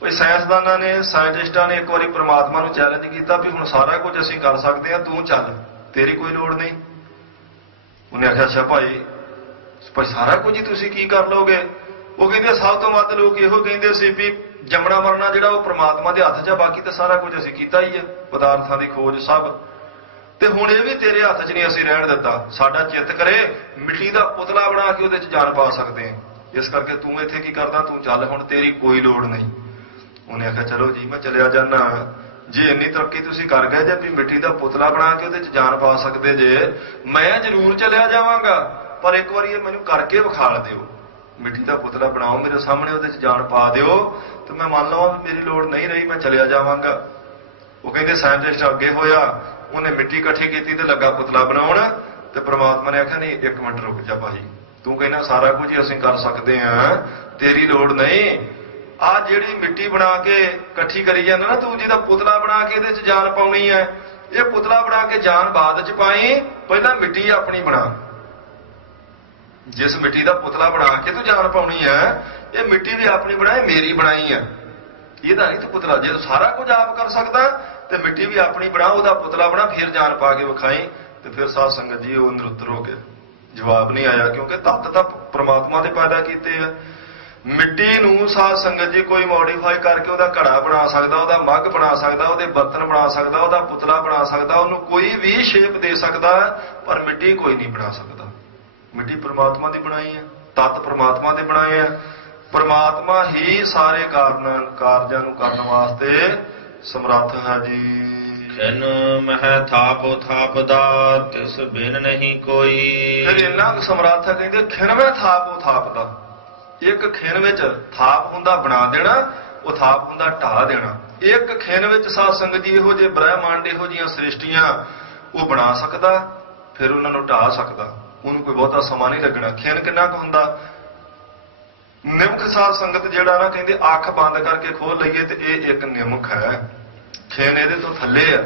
ਕੋਈ ਸਾਇੰਸਦਾਨਾਂ ਨੇ, ਸਾਇੰਟਿਸਟਾਂ ਨੇ ਇੱਕ ਵਾਰੀ ਪ੍ਰਮਾਤਮਾ ਨੂੰ ਚੈਲੰਜ ਕੀਤਾ ਵੀ ਹੁਣ ਸਾਰਾ ਕੁਝ ਅਸੀਂ ਕਰ ਸਕਦੇ ਹਾਂ, ਤੂੰ ਚੱਲ, ਤੇਰੀ ਕੋਈ ਲੋੜ ਨਹੀਂ। ਉਹਨੇ ਆਖਿਆ ਅੱਛਾ ਭਾਈ ਸਾਰਾ ਕੁਝ ਹੀ ਤੁਸੀਂ ਕੀ ਕਰ ਲਓਗੇ? ਉਹ ਕਹਿੰਦੇ ਸਭ ਤੋਂ ਵੱਧ ਲੋਕ ਇਹੋ ਕਹਿੰਦੇ ਸੀ ਵੀ ਜੰਮਣਾ ਮਰਨਾ ਜਿਹੜਾ ਉਹ ਪ੍ਰਮਾਤਮਾ ਦੇ ਹੱਥ 'ਚ ਆ, ਬਾਕੀ ਤਾਂ ਸਾਰਾ ਕੁਝ ਅਸੀਂ ਕੀਤਾ ਹੀ ਹੈ, ਪਦਾਰਥਾਂ ਦੀ ਖੋਜ ਸਭ। ਤੇ ਹੁਣ ਇਹ ਵੀ ਤੇਰੇ ਹੱਥ 'ਚ ਨਹੀਂ ਅਸੀਂ ਰਹਿਣ ਦਿੱਤਾ। ਸਾਡਾ ਚਿੱਤ ਕਰੇ ਮਿੱਟੀ ਦਾ ਪੁਤਲਾ ਬਣਾ ਕੇ ਉਹਦੇ 'ਚ ਜਾਨ ਪਾ ਸਕਦੇ ਹਾਂ, ਇਸ ਕਰਕੇ ਤੂੰ ਇੱਥੇ ਕੀ ਕਰਦਾ, ਤੂੰ ਚੱਲ, ਹੁਣ ਤੇਰੀ ਕੋਈ ਲੋੜ ਨਹੀਂ। ਉਹਨੇ ਆਖਿਆ ਚਲੋ ਜੀ ਮੈਂ ਚਲਿਆ ਜਾਣਾ, ਜੇ ਇੰਨੀ ਤਰੱਕੀ ਤੁਸੀਂ ਕਰ ਗਏ ਜੇ ਵੀ ਮਿੱਟੀ ਦਾ ਪੁਤਲਾ ਬਣਾ ਕੇ ਉਹਦੇ 'ਚ ਜਾਨ ਪਾ ਸਕਦੇ ਜੇ, ਮੈਂ ਜ਼ਰੂਰ ਚਲਿਆ ਜਾਵਾਂਗਾ, ਪਰ ਇੱਕ ਵਾਰੀ ਇਹ ਮੈਨੂੰ ਕਰਕੇ ਵਿਖਾ ਦਿਓ। ਮਿੱਟੀ ਦਾ ਪੁਤਲਾ ਬਣਾਓ ਮੇਰੇ ਸਾਹਮਣੇ, ਉਹਦੇ 'ਚ ਜਾਨ ਪਾ ਦਿਓ, ਤੇ ਮੈਂ ਮੰਨ ਲਵਾਂ ਵੀ ਮੇਰੀ ਲੋੜ ਨਹੀਂ ਰਹੀ, ਮੈਂ ਚਲਿਆ ਜਾਵਾਂਗਾ। ਉਹ ਕਹਿੰਦੇ ਸਾਇੰਟਿਸਟ ਅੱਗੇ ਹੋਇਆ, ਉਹਨੇ ਮਿੱਟੀ ਇਕੱਠੀ ਕੀਤੀ ਤੇ ਲੱਗਾ ਪੁਤਲਾ ਬਣਾਉਣ। ਤੇ ਪ੍ਰਮਾਤਮਾ ਨੇ ਆਖਿਆ ਨਹੀਂ, ਇੱਕ ਮਿੰਟ ਰੁਕ ਜਾ ਭਾਈ, ਤੂੰ ਕਹਿੰਦਾ ਸਾਰਾ ਕੁਝ ਹੀ ਅਸੀਂ ਕਰ ਸਕਦੇ ਹਾਂ, ਤੇਰੀ ਲੋੜ ਨਹੀਂ। ਆਹ ਜਿਹੜੀ ਮਿੱਟੀ ਬਣਾ ਕੇ ਇਕੱਠੀ ਕਰੀ ਜਾਂਦਾ ਨਾ ਤੂੰ, ਜਿਹਦਾ ਪੁਤਲਾ ਬਣਾ ਕੇ ਇਹਦੇ 'ਚ ਜਾਨ ਪਾਉਣੀ ਹੈ, ਇਹ ਪੁਤਲਾ ਬਣਾ ਕੇ ਜਾਨ ਬਾਅਦ 'ਚ ਪਾਈ, ਪਹਿਲਾਂ ਮਿੱਟੀ ਆਪਣੀ ਬਣਾ। ਜਿਸ ਮਿੱਟੀ ਦਾ ਪੁਤਲਾ ਬਣਾ ਕੇ ਤੂੰ ਜਾਨ ਪਾਉਣੀ ਹੈ, ਇਹ ਮਿੱਟੀ ਵੀ ਆਪਣੀ ਬਣਾਏ, ਮੇਰੀ ਬਣਾਈ ਹੈ, ਇਹਦਾ ਨਹੀਂ ਤੂੰ ਪੁਤਲਾ। ਜੇ ਤੂੰ ਸਾਰਾ ਕੁਝ ਆਪ ਕਰ ਸਕਦਾ ਤੇ ਮਿੱਟੀ ਵੀ ਆਪਣੀ ਬਣਾ, ਉਹਦਾ ਪੁਤਲਾ ਬਣਾ, ਫਿਰ ਜਾਨ ਪਾ ਕੇ ਵਿਖਾਈ। ਤੇ ਫਿਰ ਸਾਧ ਸੰਗਤ ਜੀ ਉਹ ਨਿਰੁੱਤਰ ਹੋ ਗਏ, ਜਵਾਬ ਨਹੀਂ ਆਇਆ, ਕਿਉਂਕਿ ਤੱਤ ਤਾਂ ਪ੍ਰਮਾਤਮਾ ਦੇ ਪੈਦਾ ਕੀਤੇ ਆ। ਮਿੱਟੀ ਨੂੰ ਸਾਧ ਸੰਗਤ ਜੀ ਕੋਈ ਮੋਡੀਫਾਈ ਕਰਕੇ ਉਹਦਾ ਘੜਾ ਬਣਾ ਸਕਦਾ, ਉਹਦਾ ਮੱਗ ਬਣਾ ਸਕਦਾ, ਉਹਦੇ ਬਰਤਨ ਬਣਾ ਸਕਦਾ, ਉਹਦਾ ਪੁਤਲਾ ਬਣਾ ਸਕਦਾ, ਉਹਨੂੰ ਕੋਈ ਵੀ ਸ਼ੇਪ ਦੇ ਸਕਦਾ, ਪਰ ਮਿੱਟੀ ਕੋਈ ਨਹੀਂ ਬਣਾ ਸਕਦਾ। ਮਿੱਟੀ ਪ੍ਰਮਾਤਮਾ ਦੀ ਬਣਾਈ ਹੈ, ਤੱਤ ਪ੍ਰਮਾਤਮਾ ਦੇ ਬਣਾਏ ਆ। ਪ੍ਰਮਾਤਮਾ ਹੀ ਸਾਰੇ ਕਾਰਜਾਂ ਨੂੰ ਕਰਨ ਵਾਸਤੇ ਸਮਰੱਥ ਹੈ ਜੀ। ਖਿਨ ਮਹਿ ਥਾਪੋ ਥਾਪਦਾ ਤਿਸ ਬਿਨ ਨਹੀਂ ਕੋਈ। ਫਿਰ ਇੰਨਾ ਕੁ ਸਮਰੱਥ ਹੈ, ਕਹਿੰਦੇ ਖਿਨ ਮਹਿ ਥਾਪੋ ਥਾਪਦਾ। ਇੱਕ ਖਿਨ ਵਿੱਚ ਥਾਪ ਹੁੰਦਾ ਬਣਾ ਦੇਣਾ, ਉਹ ਥਾਪ ਹੁੰਦਾ ਢਾਹ ਦੇਣਾ। ਇੱਕ ਖਿਨ ਵਿੱਚ ਸਾਧ ਸੰਗਤ ਜੀ ਇਹੋ ਜਿਹੇ ਬ੍ਰਹਿਮੰਡ, ਇਹੋ ਜਿਹੀਆਂ ਸ੍ਰਿਸ਼ਟੀਆਂ ਉਹ ਬਣਾ ਸਕਦਾ, ਫਿਰ ਉਹਨਾਂ ਨੂੰ ਢਾਹ ਸਕਦਾ। ਉਹਨੂੰ ਕੋਈ ਬਹੁਤਾ ਸਮਾਂ ਨਹੀਂ ਲੱਗਣਾ। ਖਿਨ ਕਿੰਨਾ ਕੁ ਹੁੰਦਾ? ਨਿਮਖ ਸਾਧ ਸੰਗਤ ਜਿਹੜਾ ਨਾ, ਕਹਿੰਦੇ ਅੱਖ ਬੰਦ ਕਰਕੇ ਖੋਲ ਲਈਏ ਤੇ ਇਹ ਇੱਕ ਨਿਮਖ ਹੈ। ਖਿਨ ਇਹਦੇ ਤੋਂ ਥੱਲੇ ਆ।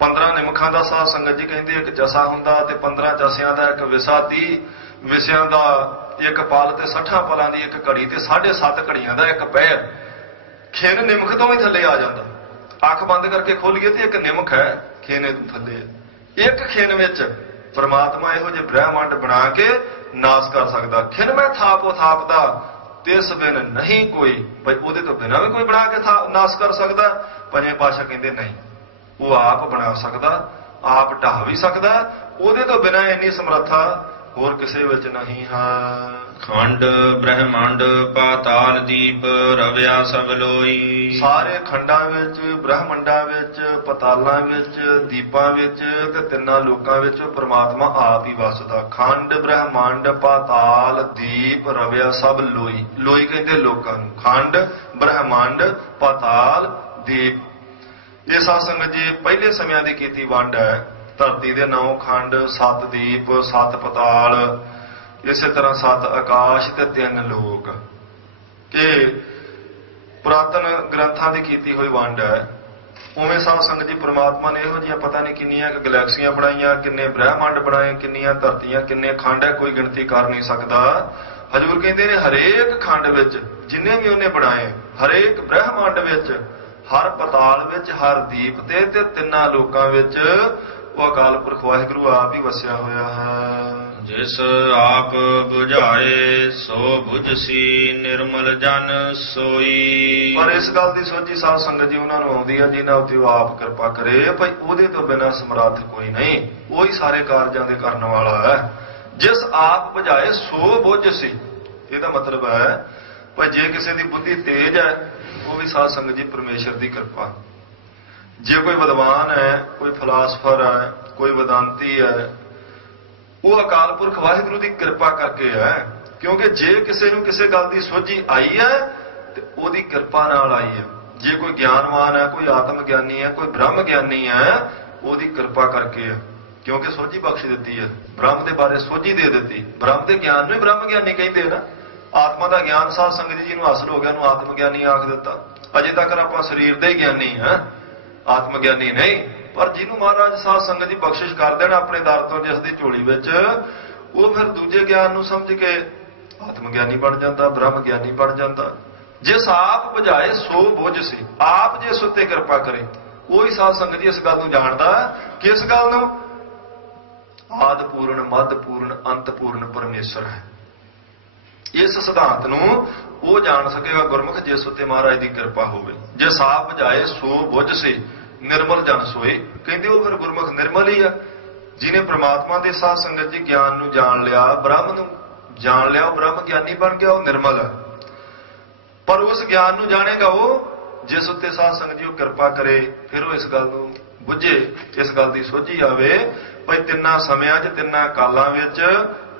15 ਨਿਮਖਾਂ ਦਾ ਸਾਧ ਸੰਗਤ ਜੀ ਕਹਿੰਦੇ ਇੱਕ ਜਸਾ ਹੁੰਦਾ, ਤੇ 15 ਜਸਿਆਂ ਦਾ ਇੱਕ ਵਿਸਾ, 30 ਵਿਸਿਆਂ ਦਾ ਇੱਕ ਪਲ, ਤੇ 60 ਪਲਾਂ ਦੀ ਇੱਕ ਘੜੀ, ਤੇ 7.5 ਘੜੀਆਂ ਦਾ ਇੱਕ ਪਹਿਰ। ਖਿਨ ਨਿਮਖ ਤੋਂ ਵੀ ਥੱਲੇ ਆ ਜਾਂਦਾ। ਅੱਖ ਬੰਦ ਕਰਕੇ ਖੋਲੀਏ ਤੇ ਇੱਕ ਨਿਮਖ ਹੈ, ਖਿਨ ਇਹ ਤੋਂ ਥੱਲੇ ਹੈ। ਇੱਕ ਖਿਨ ਵਿੱਚ ਪਰਮਾਤਮਾ ਇਹੋ ਜਿਹੇ ਬ੍ਰਹਿਮੰਡ ਬਣਾ ਕੇ ਨਾਸ ਕਰ ਸਕਦਾ। ਖਿਨ ਮੈਂ ਥਾਪੋ ਥਾਪਦਾ ਤਿਸ ਬਿਨ ਨਹੀਂ ਕੋਈ। ਬਈ ਉਹਦੇ ਤੋਂ ਬਿਨਾਂ ਵੀ ਕੋਈ ਬਣਾ ਕੇ ਨਾਸ ਕਰ ਸਕਦਾ? ਪੰਜਵੇਂ ਪਾਤਸ਼ਾਹ ਕਹਿੰਦੇ ਨਹੀਂ, ਉਹ ਆਪ ਬਣਾ ਸਕਦਾ, ਆਪ ਢਾਹ ਵੀ ਸਕਦਾ। ਉਹਦੇ ਤੋਂ ਬਿਨਾਂ ਇੰਨੀ ਸਮਰੱਥਾ ਹੋਰ ਕਿਸੇ ਵਿੱਚ ਨਹੀਂ ਹੈ। ਖੰਡ ਬ੍ਰਹਮੰਡ ਪਾਤਾਲ ਦੀਪ ਰਵਿਆ ਸਭ ਲੋਈ। ਸਾਰੇ ਖੰਡਾਂ ਵਿੱਚ, ਬ੍ਰਹਮੰਡਾਂ ਵਿੱਚ, ਪਤਾਲਾਂ ਵਿੱਚ, ਦੀਪਾਂ ਵਿੱਚ ਤੇ ਤਿੰਨਾਂ ਲੋਕਾਂ ਵਿੱਚ ਪ੍ਰਮਾਤਮਾ ਆਪ ਹੀ ਵਸਦਾ। ਖੰਡ ਬ੍ਰਹਮੰਡ ਪਾਤਾਲ ਦੀਪ ਰਵਿਆ ਸਭ ਲੋਈ। ਲੋਈ ਕਹਿੰਦੇ ਲੋਕਾਂ ਨੂੰ। ਖੰਡ ਬ੍ਰਹਮੰਡ ਪਾਤਾਲ ਦੀਪ। ਇਹ ਸਾਧ ਸੰਗਤ ਜੀ ਪਹਿਲੇ ਸਮਿਆਂ ਦੀ ਕੀਤੀ ਵੰਡ ਹੈ। ਧਰਤੀ ਦੇ 9 ਖੰਡ, 7 ਦੀਪ, 7 ਪਤਾਲ, ਇਸੇ ਤਰ੍ਹਾਂ 7 ਆਕਾਸ਼ ਤੇ 3 ਲੋਕ। ਇਹ ਪੁਰਾਤਨ ਗ੍ਰੰਥਾਂ ਦੀ ਕੀਤੀ ਹੋਈ ਵੰਡ ਹੈ। ਉਵੇਂ ਸਾਧ ਸੰਗਤ ਜੀ ਪ੍ਰਮਾਤਮਾ ਨੇ ਇਹੋ ਜਿਹੀਆਂ ਪਤਾ ਨਹੀਂ ਕਿੰਨੀਆਂ ਗਲੈਕਸੀਆਂ ਬਣਾਈਆਂ, ਕਿੰਨੇ ਬ੍ਰਹਿਮੰਡ ਬਣਾਏ, ਕਿੰਨੀਆਂ ਧਰਤੀਆਂ, ਕਿੰਨੇ ਖੰਡ ਹੈ, ਕੋਈ ਗਿਣਤੀ ਕਰ ਨਹੀਂ ਸਕਦਾ। ਹਜ਼ੂਰ ਕਹਿੰਦੇ ਨੇ ਹਰੇਕ ਖੰਡ ਵਿੱਚ ਜਿੰਨੇ ਵੀ ਉਹਨੇ ਬਣਾਏ, ਹਰੇਕ ਬ੍ਰਹਿਮੰਡ ਵਿੱਚ, ਹਰ ਪਤਾਲ ਵਿੱਚ, ਹਰ ਦੀਪ ਤੇ ਤਿੰਨਾਂ ਲੋਕਾਂ ਵਿੱਚ ਉਹ ਅਕਾਲ ਪੁਰਖ ਵਾਹਿਗੁਰੂ ਆਪ ਹੀ ਵਸਿਆ ਹੋਇਆ ਹੈ। ਜਿਸ ਆਪ 부ਝਾਏ ਸੋ 부ਝਸੀ ਨਿਰਮਲ ਜਨ ਸੋਈ। ਪਰ ਇਸ ਗੱਲ ਦੀ ਸੋਝੀ ਸਾਧ ਸੰਗਤ ਜੀ ਉਹਨਾਂ ਨੂੰ ਆਉਂਦੀ ਹੈ ਜਿਨ੍ਹਾਂ ਉੱਤੇ ਉਹ ਆਪ ਕਿਰਪਾ ਕਰੇ ਭਾਈ ਉਹਦੇ ਤੋਂ ਬਿਨਾਂ ਸਮਰੱਥ ਕੋਈ ਨਹੀਂ, ਉਹੀ ਸਾਰੇ ਕਾਰਜਾਂ ਦੇ ਕਰਨ ਵਾਲਾ ਹੈ। ਜਿਸ ਆਪ 부ਝਾਏ ਸੋ 부ਝਸੀ, ਇਹਦਾ ਮਤਲਬ ਹੈ ਭਾਈ ਜੇ ਕਿਸੇ ਦੀ ਬੁੱਧੀ ਤੇਜ਼ ਹੈ ਉਹ ਵੀ ਸਾਧ ਸੰਗਤ ਜੀ ਪਰਮੇਸ਼ਰ ਦੀ ਕਿਰਪਾ। ਜੇ ਕੋਈ ਵਿਦਵਾਨ ਹੈ, ਕੋਈ ਫਿਲਾਸਫਰ ਹੈ, ਕੋਈ ਵਿਦਾਂਤੀ ਹੈ, ਉਹ ਅਕਾਲ ਪੁਰਖ ਵਾਹਿਗੁਰੂ ਦੀ ਕਿਰਪਾ ਕਰਕੇ ਹੈ। ਕਿਉਂਕਿ ਜੇ ਕਿਸੇ ਨੂੰ ਕਿਸੇ ਗੱਲ ਦੀ ਸੋਝੀ ਆਈ ਹੈ ਤੇ ਉਹਦੀ ਕਿਰਪਾ ਨਾਲ ਆਈ ਹੈ। ਜੇ ਕੋਈ ਗਿਆਨਵਾਨ ਹੈ, ਕੋਈ ਆਤਮ ਗਿਆਨੀ ਹੈ, ਕੋਈ ਬ੍ਰਹਮ ਗਿਆਨੀ ਹੈ, ਉਹਦੀ ਕਿਰਪਾ ਕਰਕੇ ਹੈ। ਕਿਉਂਕਿ ਸੋਝੀ ਬਖਸ਼ ਦਿੱਤੀ ਹੈ, ਬ੍ਰਹਮ ਦੇ ਬਾਰੇ ਸੋਝੀ ਦੇ ਦਿੱਤੀ। ਬ੍ਰਹਮ ਦੇ ਗਿਆਨ ਨੂੰ ਹੀ ਬ੍ਰਹਮ ਗਿਆਨੀ ਕਹਿੰਦੇ ਨਾ। ਆਤਮਾ ਦਾ ਗਿਆਨ ਸਾਧ ਸੰਗਤ ਜੀ ਨੂੰ ਹਾਸਲ ਹੋ ਗਿਆ, ਨੂੰ ਆਤਮ ਗਿਆਨੀ ਆਖ ਦਿੱਤਾ। ਅਜੇ ਤੱਕ ਆਪਾਂ ਸਰੀਰ ਦੇ ਹੀ ਗਿਆਨੀ ਹਾਂ, ਆਤਮ ਗਿਆਨੀ ਨਹੀਂ। ਪਰ ਜਿਹਨੂੰ ਮਹਾਰਾਜ ਸਾਧ ਸੰਗਤ ਦੀ ਬਖਸ਼ਿਸ਼ ਕਰ ਦੇਣ ਆਪਣੇ ਦਰ ਤੋਂ ਜਿਸ ਦੀ ਝੋਲੀ ਵਿੱਚ, ਉਹ ਫਿਰ ਦੂਜੇ ਗਿਆਨ ਨੂੰ ਸਮਝ ਕੇ ਆਤਮ ਗਿਆਨੀ ਬਣ ਜਾਂਦਾ, ਬ੍ਰਹਮ ਗਿਆਨੀ ਬਣ ਜਾਂਦਾ। ਜਿਸ ਆਪ 부ਝਾਏ ਸੋ 부ਝਸੀ, ਆਪ ਜਿਸ ਉੱਤੇ ਕਿਰਪਾ ਕਰੇ ਉਹੀ ਸਾਧ ਸੰਗਤ ਜੀ ਇਸ ਗੱਲ ਨੂੰ ਜਾਣਦਾ ਕਿ ਇਸ ਗੱਲ ਨੂੰ ਆਦਿ ਪੂਰਨ, ਮੱਧ ਪੂਰਨ, ਅੰਤ ਪੂਰਨ ਪਰਮੇਸ਼ਰ ਹੈ। ਇਸ ਸਿਧਾਂਤ ਨੂੰ ਉਹ ਜਾਣ ਸਕੇਗਾ ਗੁਰਮੁਖ ਜਿਸ ਉੱਤੇ ਮਹਾਰਾਜ ਦੀ ਕਿਰਪਾ ਹੋਵੇ। ਜਿਸ ਆਪ 부ਝਾਏ ਸੋ 부ਝਸੀ ਨਿਰਮਲ ਜਨ ਸੋਏ, ਕਹਿੰਦੇ ਉਹ ਫਿਰ ਗੁਰਮੁਖ ਨਿਰਮਲ ਹੀ ਆ। ਜਿਹਨੇ ਪ੍ਰਮਾਤਮਾ ਦੇ ਸਾਧ ਸੰਗਤ ਜੀ ਗਿਆਨ ਨੂੰ ਜਾਣ ਲਿਆ, ਬ੍ਰਹਮ ਨੂੰ ਜਾਣ ਲਿਆ, ਉਹ ਬ੍ਰਹਮ ਗਿਆਨੀ ਬਣ ਗਿਆ, ਉਹ ਨਿਰਮਲ ਹੈ। ਪਰ ਉਸ ਗਿਆਨ ਨੂੰ ਜਾਣੇਗਾ ਉਹ ਜਿਸ ਉੱਤੇ ਸਾਧ ਸੰਗਤ ਜੀ ਉਹ ਕਿਰਪਾ ਕਰੇ। ਫਿਰ ਉਹ ਇਸ ਗੱਲ ਨੂੰ ਬੁੱਝੇ, ਇਸ ਗੱਲ ਦੀ ਸੋਝੀ ਆਵੇ ਭਾਈ ਤਿੰਨਾਂ ਸਮਿਆਂ 'ਚ, ਤਿੰਨਾਂ ਕਾਲਾਂ ਵਿੱਚ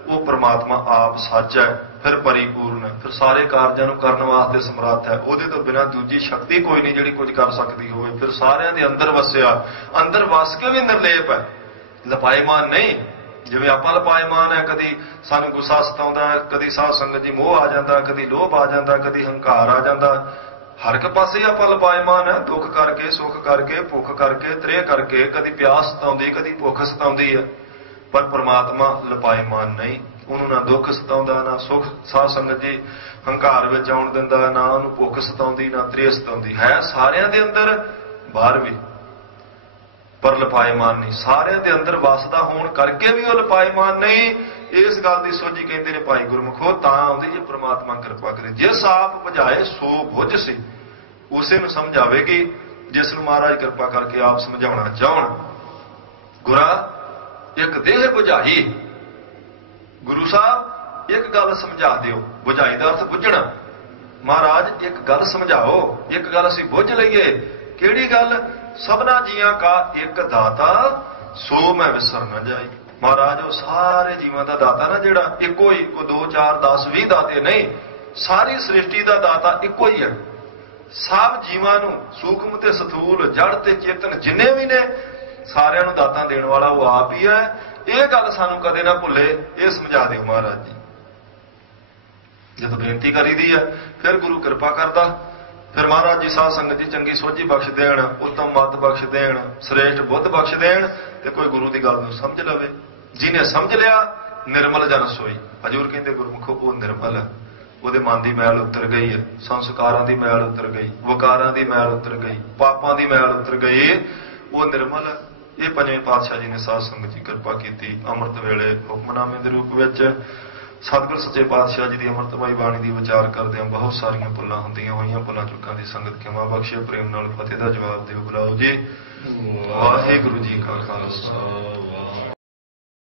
ਉਹ ਪ੍ਰਮਾਤਮਾ ਆਪ ਸੱਚ ਹੈ, ਫਿਰ ਪਰਿਪੂਰਨ ਹੈ, ਫਿਰ ਸਾਰੇ ਕਾਰਜਾਂ ਨੂੰ ਕਰਨ ਵਾਸਤੇ ਸਮਰੱਥ ਹੈ। ਉਹਦੇ ਤੋਂ ਬਿਨਾਂ ਦੂਜੀ ਸ਼ਕਤੀ ਕੋਈ ਨਹੀਂ ਜਿਹੜੀ ਕੁਝ ਕਰ ਸਕਦੀ ਹੋਵੇ। ਫਿਰ ਸਾਰਿਆਂ ਦੇ ਅੰਦਰ ਵਸਿਆ, ਅੰਦਰ ਵਸ ਕੇ ਵੀ ਨਿਰਲੇਪ ਹੈ, ਲਪਾਏਮਾਨ ਨਹੀਂ। ਜਿਵੇਂ ਆਪਾਂ ਲਪਾਏਮਾਨ ਹੈ, ਕਦੀ ਸਾਨੂੰ ਗੁੱਸਾ ਸਤਾਉਂਦਾ, ਕਦੀ ਸਾਧ ਸੰਗਤ ਜੀ ਮੋਹ ਆ ਜਾਂਦਾ, ਕਦੀ ਲੋਭ ਆ ਜਾਂਦਾ, ਕਦੀ ਹੰਕਾਰ ਆ ਜਾਂਦਾ। ਹਰ ਇੱਕ ਪਾਸੇ ਆਪਾਂ ਲਪਾਏਮਾਨ ਹੈ, ਦੁੱਖ ਕਰਕੇ, ਸੁੱਖ ਕਰਕੇ, ਭੁੱਖ ਕਰਕੇ, ਤ੍ਰੇਹ ਕਰਕੇ। ਕਦੀ ਪਿਆਸ ਸਤਾਉਂਦੀ, ਕਦੀ ਭੁੱਖ ਸਤਾਉਂਦੀ ਹੈ। ਪਰ ਪ੍ਰਮਾਤਮਾ ਲਪਾਏਮਾਨ ਨਹੀਂ, ਉਹਨੂੰ ਨਾ ਦੁੱਖ ਸਤਾਉਂਦਾ, ਨਾ ਸੁੱਖ ਸਾਧ ਸੰਗਤ ਜੀ ਹੰਕਾਰ ਵਿੱਚ ਆਉਣ ਦਿੰਦਾ, ਨਾ ਉਹਨੂੰ ਭੁੱਖ ਸਤਾਉਂਦੀ, ਨਾ ਤ੍ਰੇਹ ਸਤਾਉਂਦੀ। ਹੈ ਸਾਰਿਆਂ ਦੇ ਅੰਦਰ, ਬਾਹਰ ਵੀ, ਪਰ ਲਪਾਏਮਾਨ ਨਹੀਂ। ਸਾਰਿਆਂ ਦੇ ਅੰਦਰ ਵਸਦਾ ਹੋਣ ਕਰਕੇ ਵੀ ਉਹ ਲਪਾਏਮਾਨ ਨਹੀਂ। ਇਸ ਗੱਲ ਦੀ ਸੋਝੀ ਕਹਿੰਦੇ ਨੇ ਭਾਈ ਗੁਰਮੁਖੋ ਤਾਂ ਆਉਂਦੀ ਜੇ ਪ੍ਰਮਾਤਮਾ ਕਿਰਪਾ ਕਰੇ। ਜਿਸ ਆਪ 부ਝਾਏ ਸੋ 부ਝਸੀ, ਉਸੇ ਨੂੰ ਸਮਝ ਆਵੇਗੀ ਜਿਸ ਨੂੰ ਮਹਾਰਾਜ ਕਿਰਪਾ ਕਰਕੇ ਆਪ ਸਮਝਾਉਣਾ ਚਾਹਣ। ਗੁਰਾ ਇੱਕ ਦੇਹ 부ਝਾਈ, ਗੁਰੂ ਸਾਹਿਬ ਇੱਕ ਗੱਲ ਸਮਝਾ ਦਿਓ। 부ਝਾਈ ਦਾ ਅਰਥ ਬੁੱਝਣਾ। ਮਹਾਰਾਜ ਇੱਕ ਗੱਲ ਸਮਝਾਓ, ਇੱਕ ਗੱਲ ਅਸੀਂ ਬੁੱਝ ਲਈਏ। ਕਿਹੜੀ ਗੱਲ? ਸਭਨਾ ਜੀਆਂ ਕਾ ਇੱਕ ਦਾਤਾ ਸੋ ਮੈਂ ਵਿਸਰ ਨਾ ਜਾਈ। ਮਹਾਰਾਜ ਉਹ ਸਾਰੇ ਜੀਵਾਂ ਦਾ ਦਾਤਾ ਨਾ, ਜਿਹੜਾ ਇੱਕੋ ਹੀ, ਕੋ 2 4 10 20 ਦਾਤੇ ਨਹੀਂ, ਸਾਰੀ ਸ੍ਰਿਸ਼ਟੀ ਦਾ ਦਾਤਾ ਇੱਕੋ ਹੀ ਹੈ। ਸਭ ਜੀਵਾਂ ਨੂੰ ਸੂਖਮ ਤੇ ਸਥੂਲ, ਜੜ ਤੇ ਚੇਤਨ ਜਿੰਨੇ ਵੀ ਨੇ, ਸਾਰਿਆਂ ਨੂੰ ਦਾਤਾਂ ਦੇਣ ਵਾਲਾ ਉਹ ਆਪ ਹੀ ਹੈ। ਇਹ ਗੱਲ ਸਾਨੂੰ ਕਦੇ ਨਾ ਭੁੱਲੇ, ਇਹ ਸਮਝਾ ਦਿਓ ਮਹਾਰਾਜ ਜੀ। ਜਦੋਂ ਬੇਨਤੀ ਕਰੀਦੀ ਹੈ ਫਿਰ ਗੁਰੂ ਕਿਰਪਾ ਕਰਦਾ। ਫਿਰ ਮਹਾਰਾਜ ਜੀ ਸਾਧ ਸੰਗਤ ਜੀ ਚੰਗੀ ਸੋਝੀ ਬਖਸ਼ ਦੇਣ, ਉੱਤਮ ਮੱਤ ਬਖਸ਼ ਦੇਣ, ਸ੍ਰੇਸ਼ਟ ਬੁੱਧ ਬਖਸ਼ ਦੇਣ ਤੇ ਕੋਈ ਗੁਰੂ ਦੀ ਗੱਲ ਨੂੰ ਸਮਝ ਲਵੇ। ਜਿਹਨੇ ਸਮਝ ਲਿਆ ਨਿਰਮਲ ਜਨ ਸੋਈ। ਹਜ਼ੂਰ ਕਹਿੰਦੇ ਗੁਰਮੁਖੋ ਉਹ ਨਿਰਮਲ ਹੈ, ਉਹਦੇ ਮਨ ਦੀ ਮੈਲ ਉਤਰ ਗਈ ਹੈ, ਸੰਸਕਾਰਾਂ ਦੀ ਮੈਲ ਉਤਰ ਗਈ, ਵਿਕਾਰਾਂ ਦੀ ਮੈਲ ਉਤਰ ਗਈ, ਪਾਪਾਂ ਦੀ ਮੈਲ ਉਤਰ ਗਈ, ਉਹ ਨਿਰਮਲ ਹੈ। ਇਹ ਪੰਜਵੇਂ ਪਾਤਸ਼ਾਹ ਜੀ ਨੇ ਸਾਧ ਸੰਗਤ ਜੀ ਕਿਰਪਾ ਕੀਤੀ। ਅੰਮ੍ਰਿਤ ਵੇਲੇ ਹੁਕਮਨਾਮੇ ਦੇ ਰੂਪ ਵਿੱਚ ਸਤਿਗੁਰ ਸੱਚੇ ਪਾਤਸ਼ਾਹ ਜੀ ਦੀ ਅੰਮ੍ਰਿਤਮਈ ਬਾਣੀ ਦੀ ਵਿਚਾਰ ਕਰਦਿਆਂ ਬਹੁਤ ਸਾਰੀਆਂ ਭੁੱਲਾਂ ਹੁੰਦੀਆਂ ਹੋਈਆਂ। ਭੁੱਲਾਂ ਚੁੱਕਾਂ ਦੀ ਸੰਗਤ ਖਿਮਾ ਬਖਸ਼ੇ, ਪ੍ਰੇਮ ਨਾਲ ਫਤਿਹ ਦਾ ਜਵਾਬ ਦਿਓ। ਬੁਲਾਓ ਜੀ। ਵਾਹਿਗੁਰੂ ਜੀ ਕਾ ਖਾਲਸਾ।